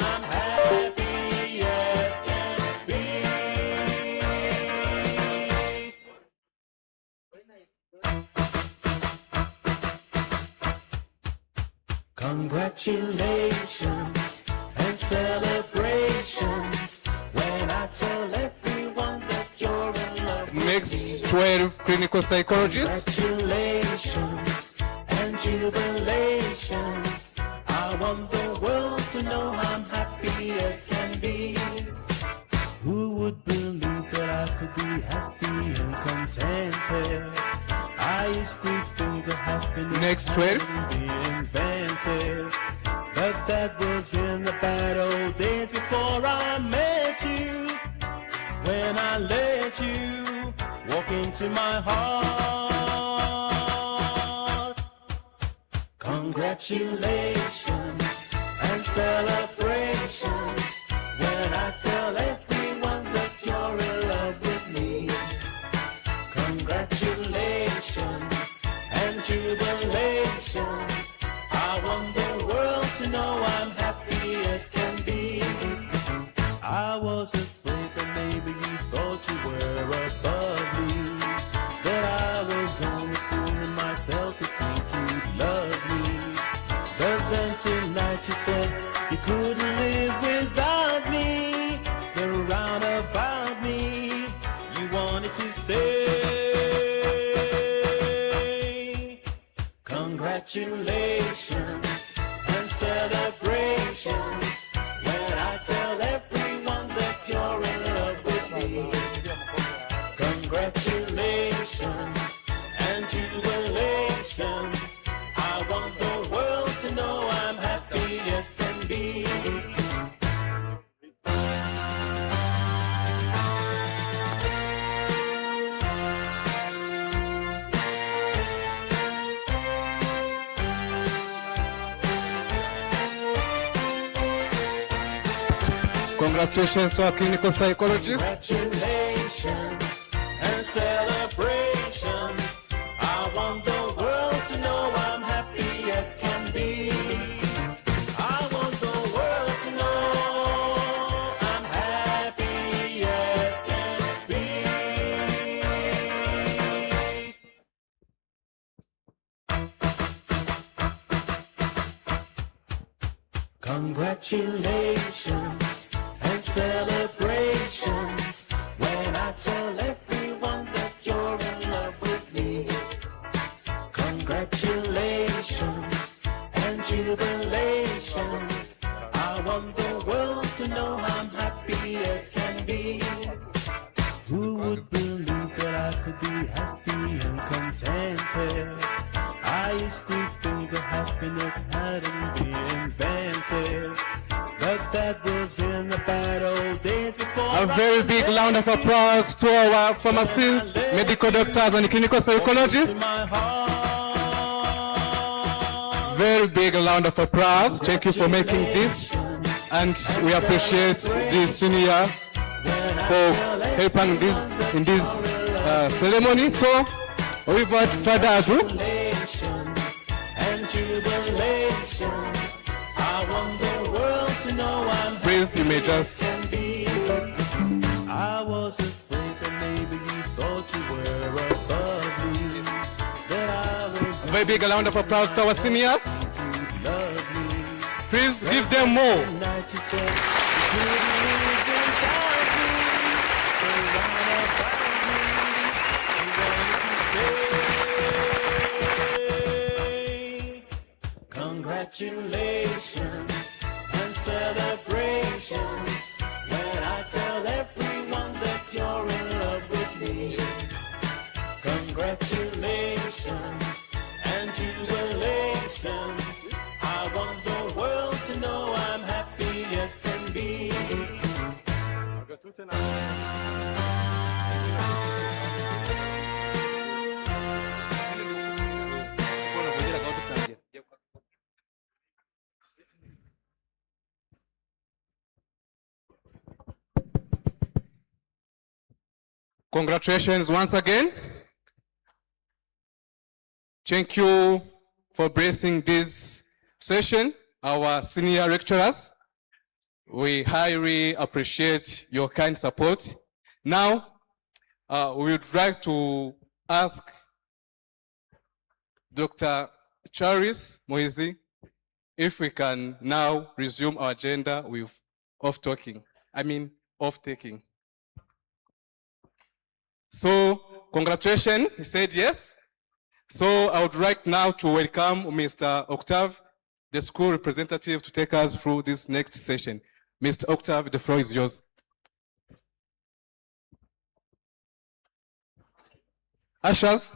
I'm happy as can be. Congratulations and celebrations when I tell everyone that you're in love with Next, me. 12 clinical psychologists. Congratulations and jubilations. I want the world to know I'm happy as can be. Who would believe that I could be happy and contented? I used to think that happiness Next, 12. hadn't been invented, but that was in the bad old days before I met you. When I let you walk into my heart. Congratulations and celebrations when I tell everyone that you're in love with me. Congratulations and jubilations. I want the world to know I'm happy as can be. I was afraid that maybe you thought you were above me, that I was only fooling myself to think you'd love me. But then tonight you said you couldn't live without me. Congratulations and celebrations when I tell everyone that you're in love with me. Congratulations and jubilations. I want the world to know I'm happy as can be. Congratulations to our clinical psychologist. Congratulations and celebrations. I want the world to know I'm happy as can be. I want the world to know I'm happy as can be. Congratulations and celebrations when I tell everyone that you're in love with me. Congratulations and jubilations. I want the world to know I'm happy as can be. Who would believe that I could be happy and contented? I used to think that happiness hadn't been invented, but that was in the bad old days before. A very big round of applause to our pharmacists, medical doctors, and clinical psychologists. Very big round of applause. Thank you for making this, and we appreciate the senior for helping in this ceremony. So, without further ado, And jubilations. I want the world to know I'm please, you may just. I was afraid that maybe you thought you were above me. That I was A very big round of applause to our seniors. love me. Please give them more. Night you said you couldn't live without me. So round about me, you wanted to stay. Congratulations and celebrations when I tell everyone that you're in love with me. Congratulations and jubilations. I want the world to know I'm happy as can be. Congratulations once again. Thank you for blessing this session, our senior lecturers. We highly appreciate your kind support. Now, we would like to ask Dr. Charles Moizi if we can now resume our agenda with off-taking. So, congratulations, he said yes. So I would like now to welcome Mr. Octave, the school representative, to take us through this next session. Mr. Octave, the floor is yours. Ushers.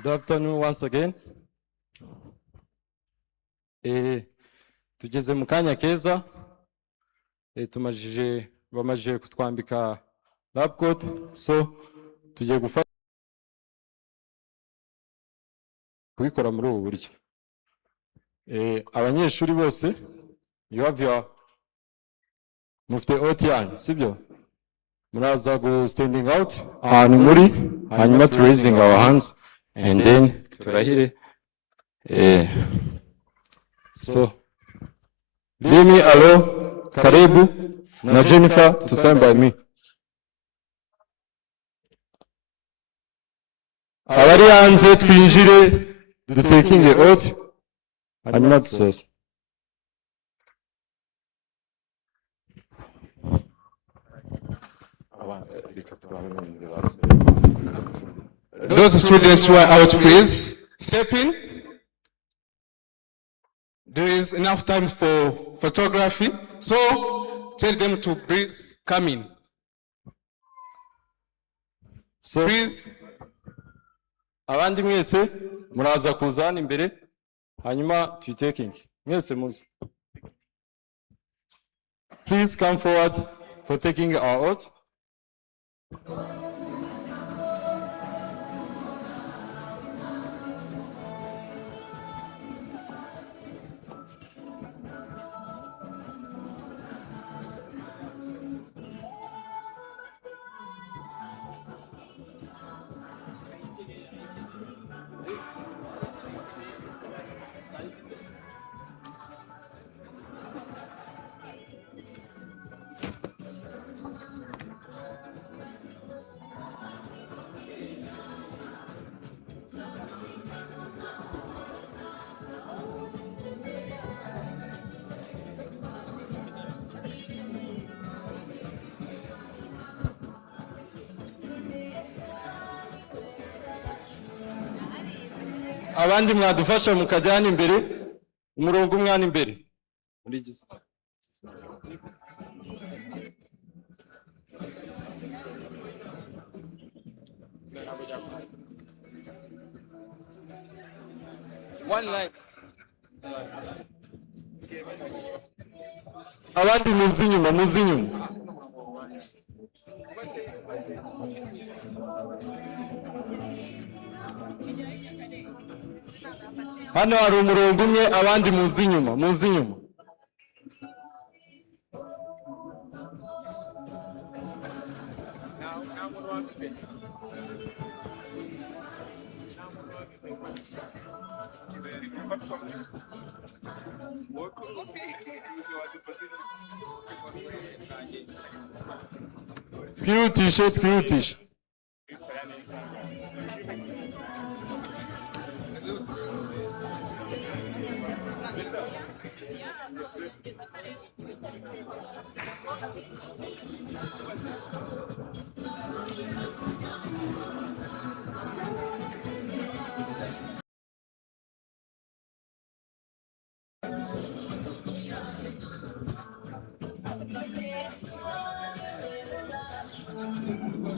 Good afternoon once again. tugeze mu kanya keza bamajije kutwambika lab coat, so tugiye gufata kubikora muri ubu buryo. Abanyeshuri bose you have your mufite OTN sibyo, muraza go standing out ahantu muri, hanyuma to raising our hands and then turahire. So let me allow Karibu na Jennifer to stand by me. Abari hanze twinjire dutekinge oath hanyuma dusoze. Those students who are out, please step in. There is enough time for photography, so tell them to please come in. So please, abandi mwese muraza kuza hano imbere hanyuma tuyitaking. Mwese muze. Please come forward for taking our oath. Abandi mwadufasha mukajyana imbere, umurongo umwe hano imbere. Murigize. One line. Abandi muzi inyuma, muzi inyuma. Hano hari umurongo umwe, abandi muzi inyuma, muzi inyuma. Twihutishe, twihutishe.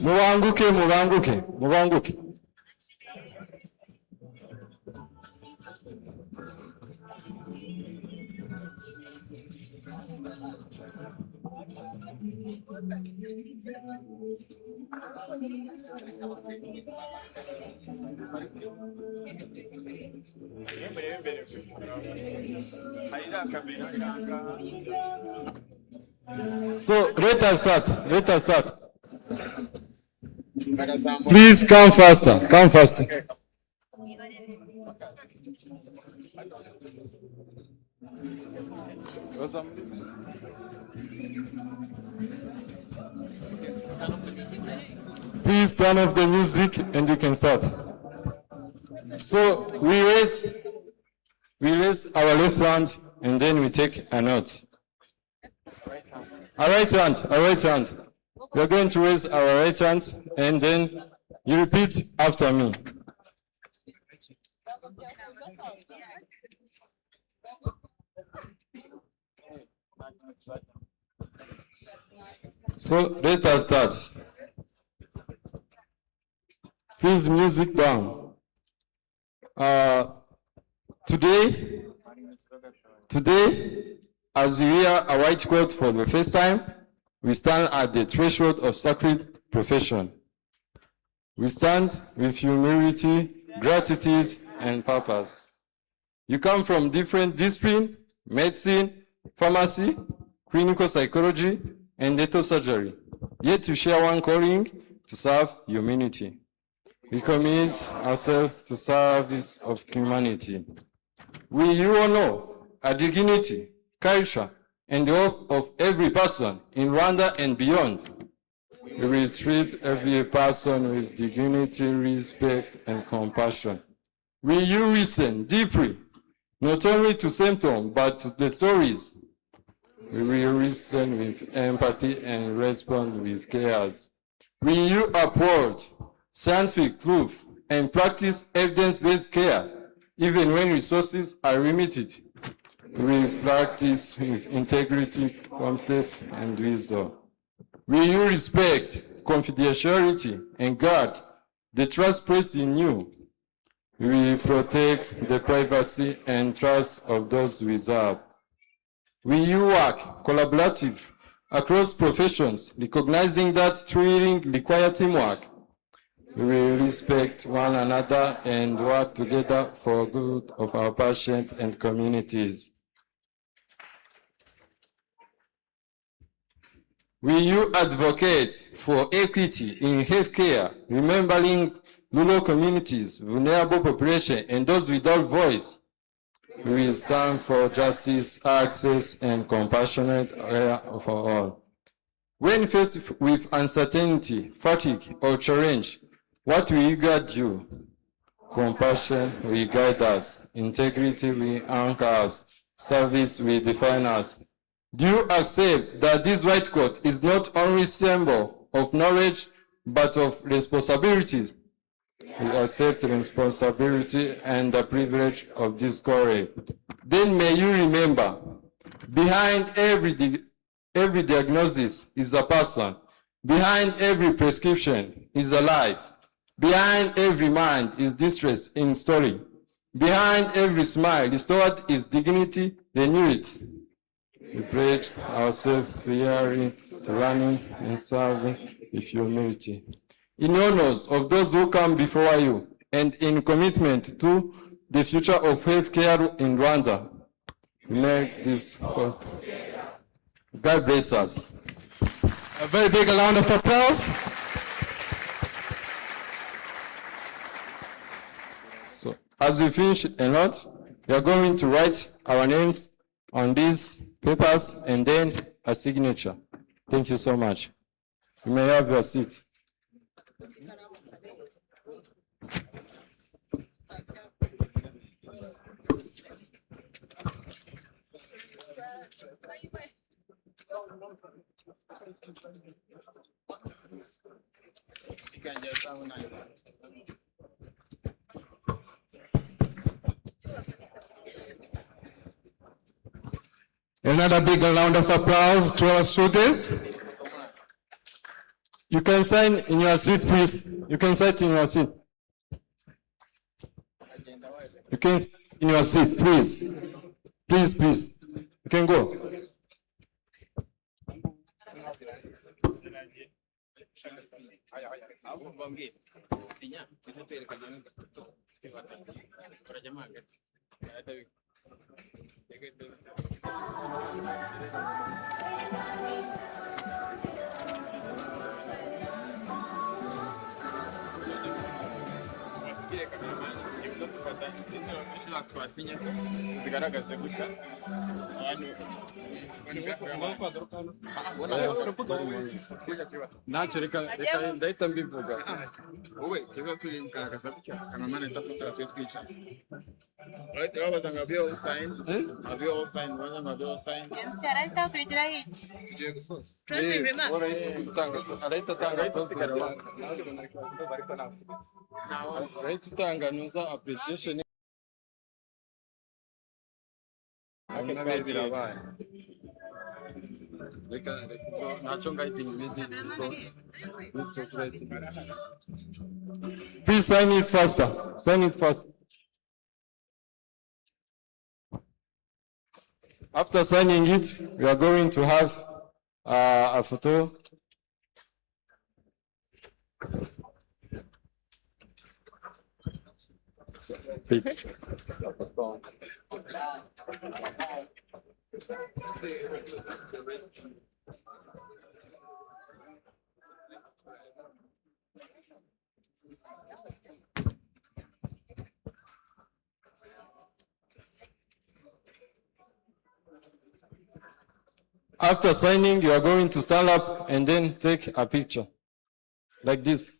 Mubanguke, mubanguke, mubanguke. So let us start, let us start. Please come faster, come faster. Please turn off the music and you can start. So we raise our left hand and then we take a note. Our right hand. We are going to raise our right hands and then you repeat after me. So let us start. Please, music down. Today As we wear a white coat for the first time, we stand at the threshold of sacred profession. We stand with humility, gratitude, and purpose. You come from different disciplines: medicine, pharmacy, clinical psychology, and dental surgery. Yet you share one calling: to serve humanity. We commit ourselves to service of humanity. You all know our dignity, culture, and the worth of every person in Rwanda and beyond. We will treat every person with dignity, respect, and compassion. Will you listen deeply, not only to symptoms, but to the stories? We will listen with empathy and respond with care. Will you uphold scientific proof and practice evidence-based care, even when resources are limited? We will practice with integrity, competence, and wisdom. Will you respect confidentiality and guard the trust placed in you? We will protect the privacy and trust of those we serve. Will you work collaborative across professions, recognizing that true healing requires teamwork? We will respect one another and work together for good of our patients and communities. Will you advocate for equity in healthcare, remembering rural communities, vulnerable population, and those without voice? We will stand for justice, access, and compassionate care for all. When faced with uncertainty, fatigue, or challenge, what will guide you? Compassion will guide us. Integrity will anchor us. Service will define us. Do you accept that this white coat is not only a symbol of knowledge, but of responsibilities? We accept responsibility and the privilege of this courage. Then may you remember, behind every diagnosis is a person. Behind every prescription is a life. Behind every mind is distress in story. Behind every smile restored is dignity renewed. We pledge ourselves to hearing, to learning, and serving with humility. In honors of those who come before you, and in commitment to the future of healthcare in Rwanda, make this. God bless us. A very big round of applause. So, as we finish a note, we are going to write our names on these papers and then a signature. Thank you so much. You may have your seat. Another big round of applause to our students. You can sign in your seat, please. You can sign in your seat. You can sign in your seat, please. Please, please. You can go. zigaragaza gutya ntacyo reka ndahita mbivuga wowe kiba turi kugaragaza gutya kamamana ndafata twe twicara right urabaza ngo have you all signed urabaza ngo have you all signed MC arahita akurikiraho iki tugiye gusoza closing remark arahita atanga arahita utanga nuza appreciation birabaye reka ntacyo ngahita imibidi please sign it faster. Sign it fast. After signing it, we are going to have a photo. After signing, you are going to stand up and then take a picture, like this.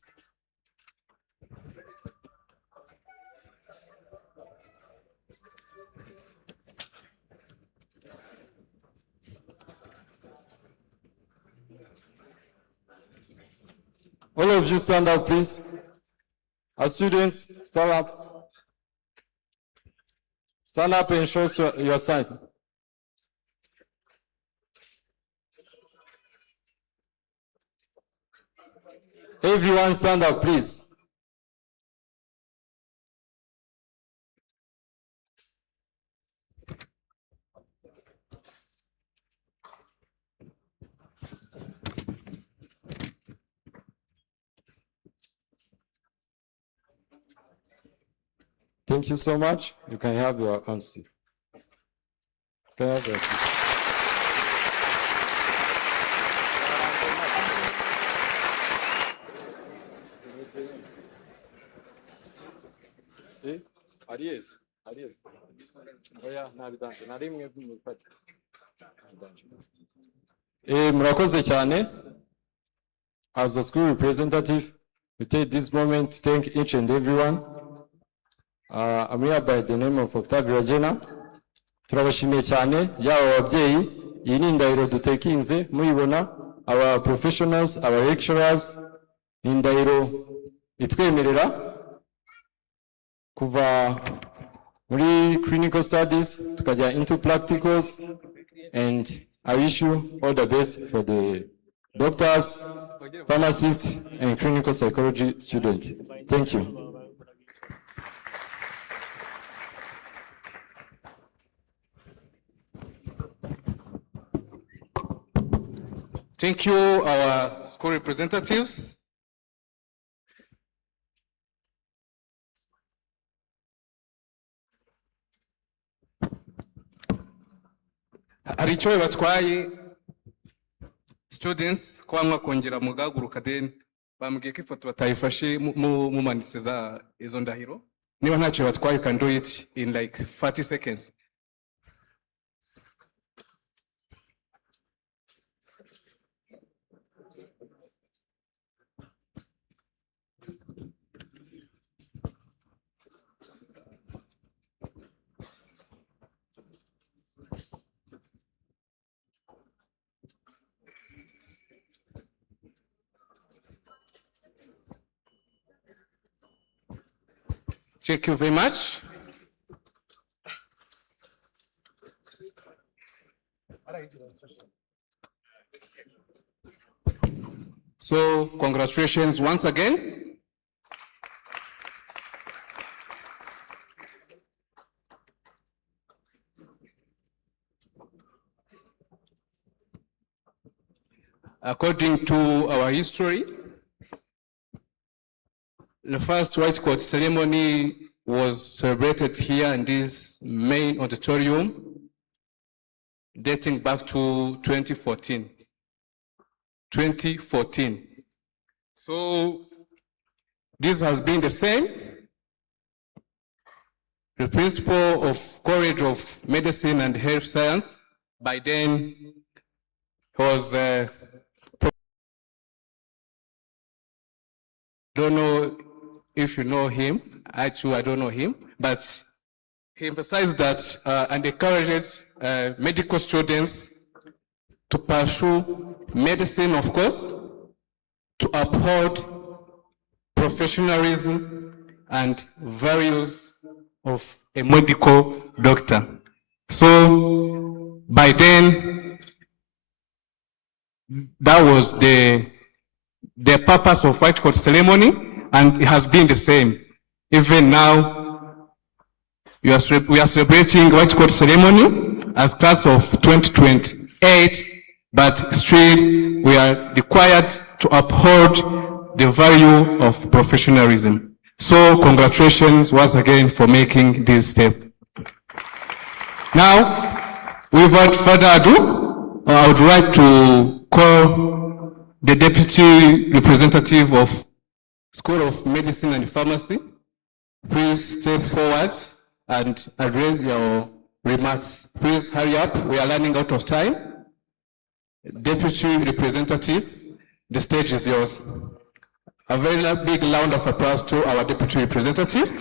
All of you stand up, please. As students, stand up. Stand up and show your sign. Everyone stand up, please. Thank you so much. You can have your own seat. Can have your seat. Arias. Murakoze cyane. As a school representative, we take this moment to thank each and everyone. I'm here by the name of Octavio Jena. Turabashimiye cyane yaba ababyeyi, iyi ni indahiro dutekinze muyibona, our professionals, our lecturers, ni indahiro itwemerera kuva muri clinical studies tukajya into practicals, and I wish you all the best for the doctors, pharmacists, and clinical psychology students. Thank you. Thank you, our school representatives. Hari icyo batwaye students ko bamwe kongera mugaguruka, then bambwiye ko ifoto batayifashe mumanitse za izo ndahiro. Niba ntacyo batwaye, you can do it in like 30 seconds. Thank you very much. So, congratulations once again. According to our history, the first white coat ceremony was celebrated here in this main auditorium, dating back to 2014. 2014. So this has been the same. The principal of College of Medicine and Health Science, by then was don't know if you know him. Actually, I don't know him, but he emphasized that and encourages medical students to pursue medicine, of course, to uphold professionalism and values of a medical doctor. So by then, that was the purpose of white coat ceremony, and it has been the same. Even now, we are celebrating white coat ceremony, as class of 2028, but still we are required to uphold the value of professionalism. So congratulations once again for making this step. Now, without further ado, I would like to call the Deputy Representative of School of Medicine and Pharmacy. Please step forward and address your remarks. Please hurry up, we are running out of time. Deputy Representative, the stage is yours. A very big round of applause to our Deputy Representative.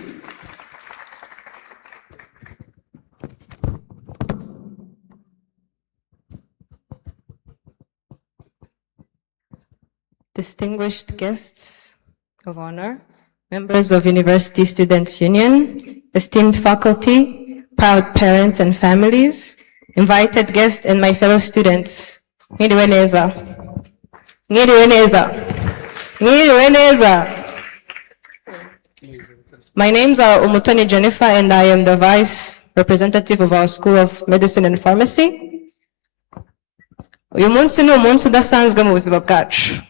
Distinguished guests of honor, members of University Students' Union, esteemed faculty, proud parents and families, invited guests, and my fellow students. Mwiriwe neza. Mwiriwe neza. Mwiriwe neza. My names are Umutoni Jennifer, and I am the Vice Representative of our School of Medicine and Pharmacy. Uyu munsi ni umunsi udasanzwe mu buzima bwacu.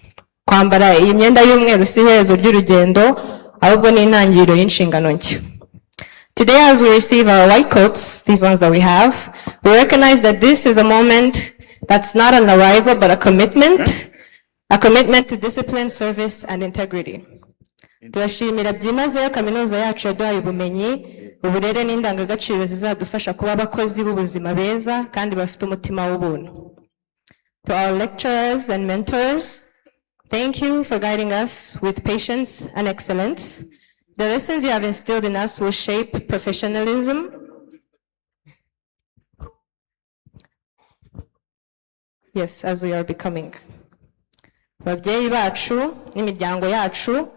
Kwambara iyi myenda y'umweru si iherezo ry'urugendo, ahubwo ni intangiriro y'inshingano nshya. Today, as we receive our white coats, these ones that we have, we recognize that this is a moment that's not an arrival, but a commitment to discipline, service, and integrity. Turashimira byimazeyo kaminuza yacu yaduhaye ubumenyi, uburere n'indangagaciro zizadufasha kuba abakozi b'ubuzima beza kandi bafite umutima w'ubuntu. To our lecturers and mentors, thank you for guiding us with patience and excellence. The lessons you have instilled in us will shape professionalism, yes, as we are becoming. Babyeyi bacu n'imiryango yacu,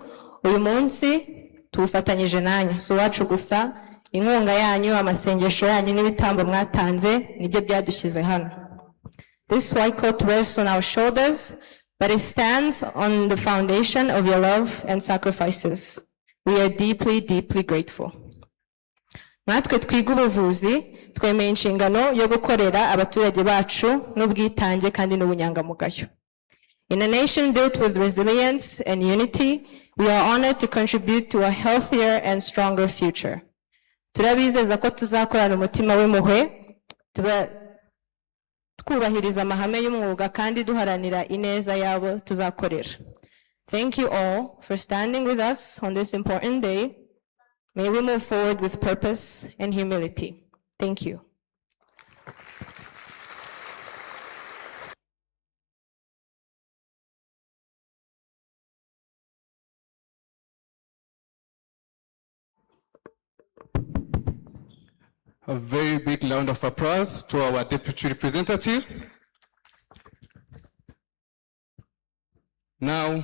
uyu munsi tuwufatanyije nanyu, si uwacu gusa, inkunga yanyu, amasengesho yanyu n'ibitambo mwatanze nibyo byadushyize hano. This white coat rests on our shoulders, but it stands on the foundation of your love and sacrifices. We are deeply, deeply grateful. Natwe twiga ubuvuzi, twemeye inshingano yo gukorera abaturage bacu n'ubwitange kandi n'ubunyangamugayo. In a nation built with resilience and unity, we are honored to contribute to a healthier and stronger future. Turabizeza ko tuzakorana umutima w'impuhwe, twubahiriza amahame y'umwuga kandi duharanira ineza yabo tuzakorera. Thank you all for standing with us on this important day. May we move forward with purpose and humility. Thank you. A very big round of applause to our Deputy Representative. Now,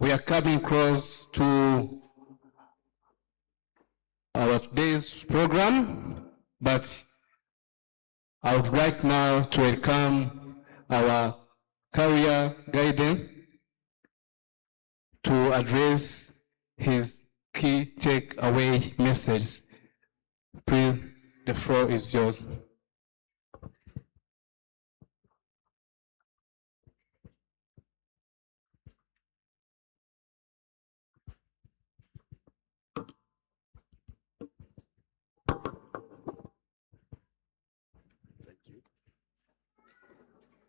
we are coming close to our today's program, but I would like now to welcome our career guidance to address his key takeaway message. Please, the floor is yours.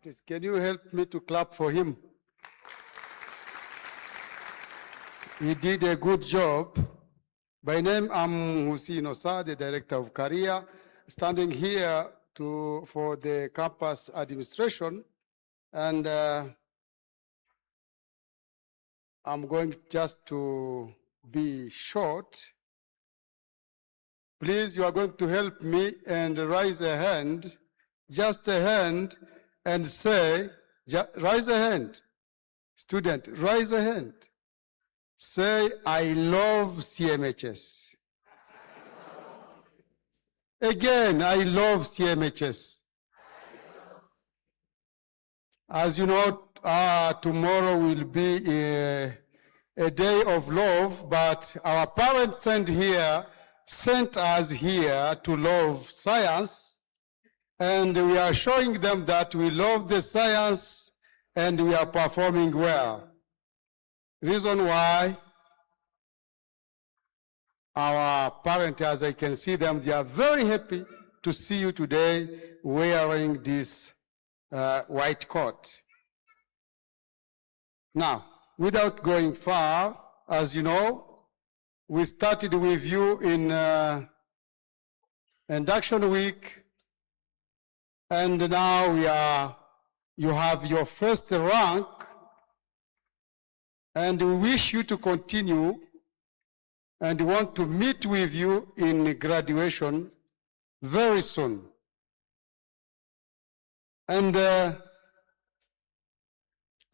Please, can you help me to clap for him? He did a good job. By name, I'm Hussein Osa, the Director of Career, standing here for the campus administration. And I'm going just to be short. Please, you are going to help me and raise a hand, just a hand, and say, raise a hand. Student, raise a hand. Say, I love CMHS. Again, I love CMHS. As you know, tomorrow will be a day of love, but our parents sent us here to love science, and we are showing them that we love the science and we are performing well. Reason why our parents, as I can see them, they are very happy to see you today wearing this white coat. Now, without going far, as you know, we started with you in induction week, and now you have your first rank, and we wish you to continue and want to meet with you in graduation very soon. And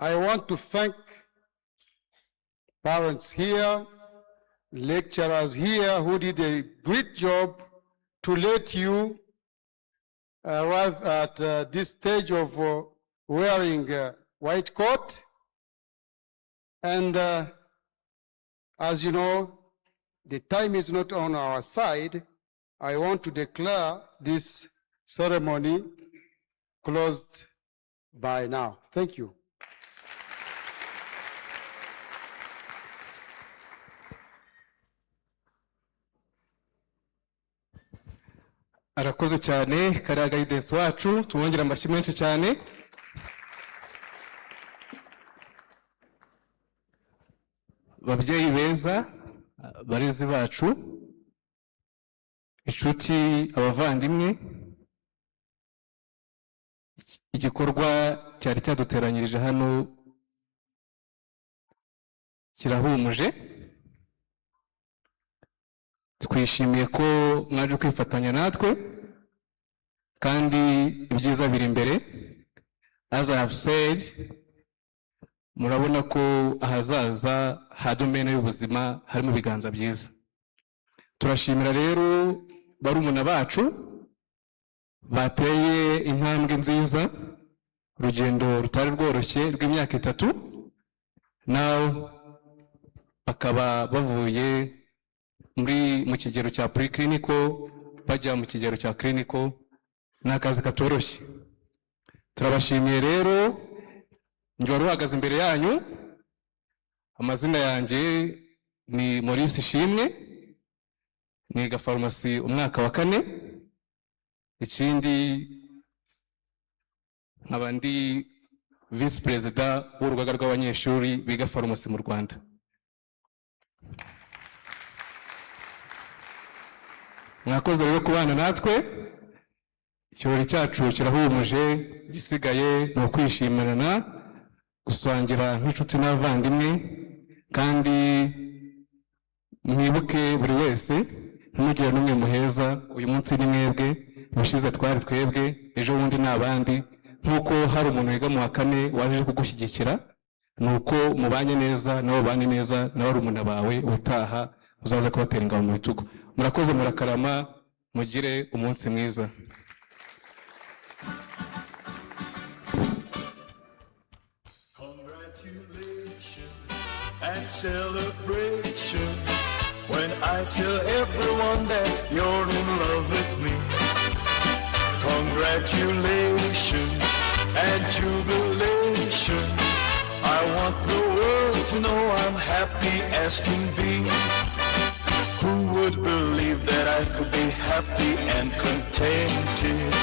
I want to thank parents here, lecturers here who did a great job to let you arrive at this stage of wearing white coat. And as you know, the time is not on our side. I want to declare this ceremony closed by now. Thank you. arakoze cyane kariya gayidensi wacu tumwongera amashyi menshi cyane. Babyeyi beza, barezi bacu, inshuti, abavandimwe, igikorwa cyari cyaduteranyirije hano kirahumuje. Twishimiye ko mwaje kwifatanya natwe kandi ibyiza biri imbere. As I have said, murabona ko ahazaza ha domene y'ubuzima harimo ibiganza byiza. Turashimira rero barumuna bacu bateye intambwe nziza, urugendo rutari rworoshye rw'imyaka 3, now bakaba bavuye mu kigero cya pre-clinical bajya mu kigero cya clinical. Ni akazi katoroshye. Turabashimiye rero. Njye wari uhagaze imbere yanyu, amazina yanjye ni Maurice Ishimwe, niga farumasi umwaka wa 4. Ikindi nkaba ndi vice perezida w'urugaga rw'abanyeshuri biga farumasi mu Rwanda. Mwakoze rero kubana natwe. Ikirori cyacu kirahumuje, gisigaye ni ukwishimirana, gusangira nk'inshuti n'abavandimwe, kandi mwibuke buri wese ntimugire n'umwe muheza. Uyu munsi ni mwebwe, ubushize twari twebwe, ejo bundi ni abandi. Nk'uko hari umuntu wiga mu wa 4 waje kugushyigikira, ni uko mubanye neza nabo bane neza na barumuna bawe, ubutaha uzaza kubatera ingabo mu bitugu. Murakoze, murakarama, mugire umunsi mwiza. And celebration when I tell everyone that you're in love with me. Congratulations and jubilation. I want the world to know I'm happy as can be. Who would believe that I could be happy and contented?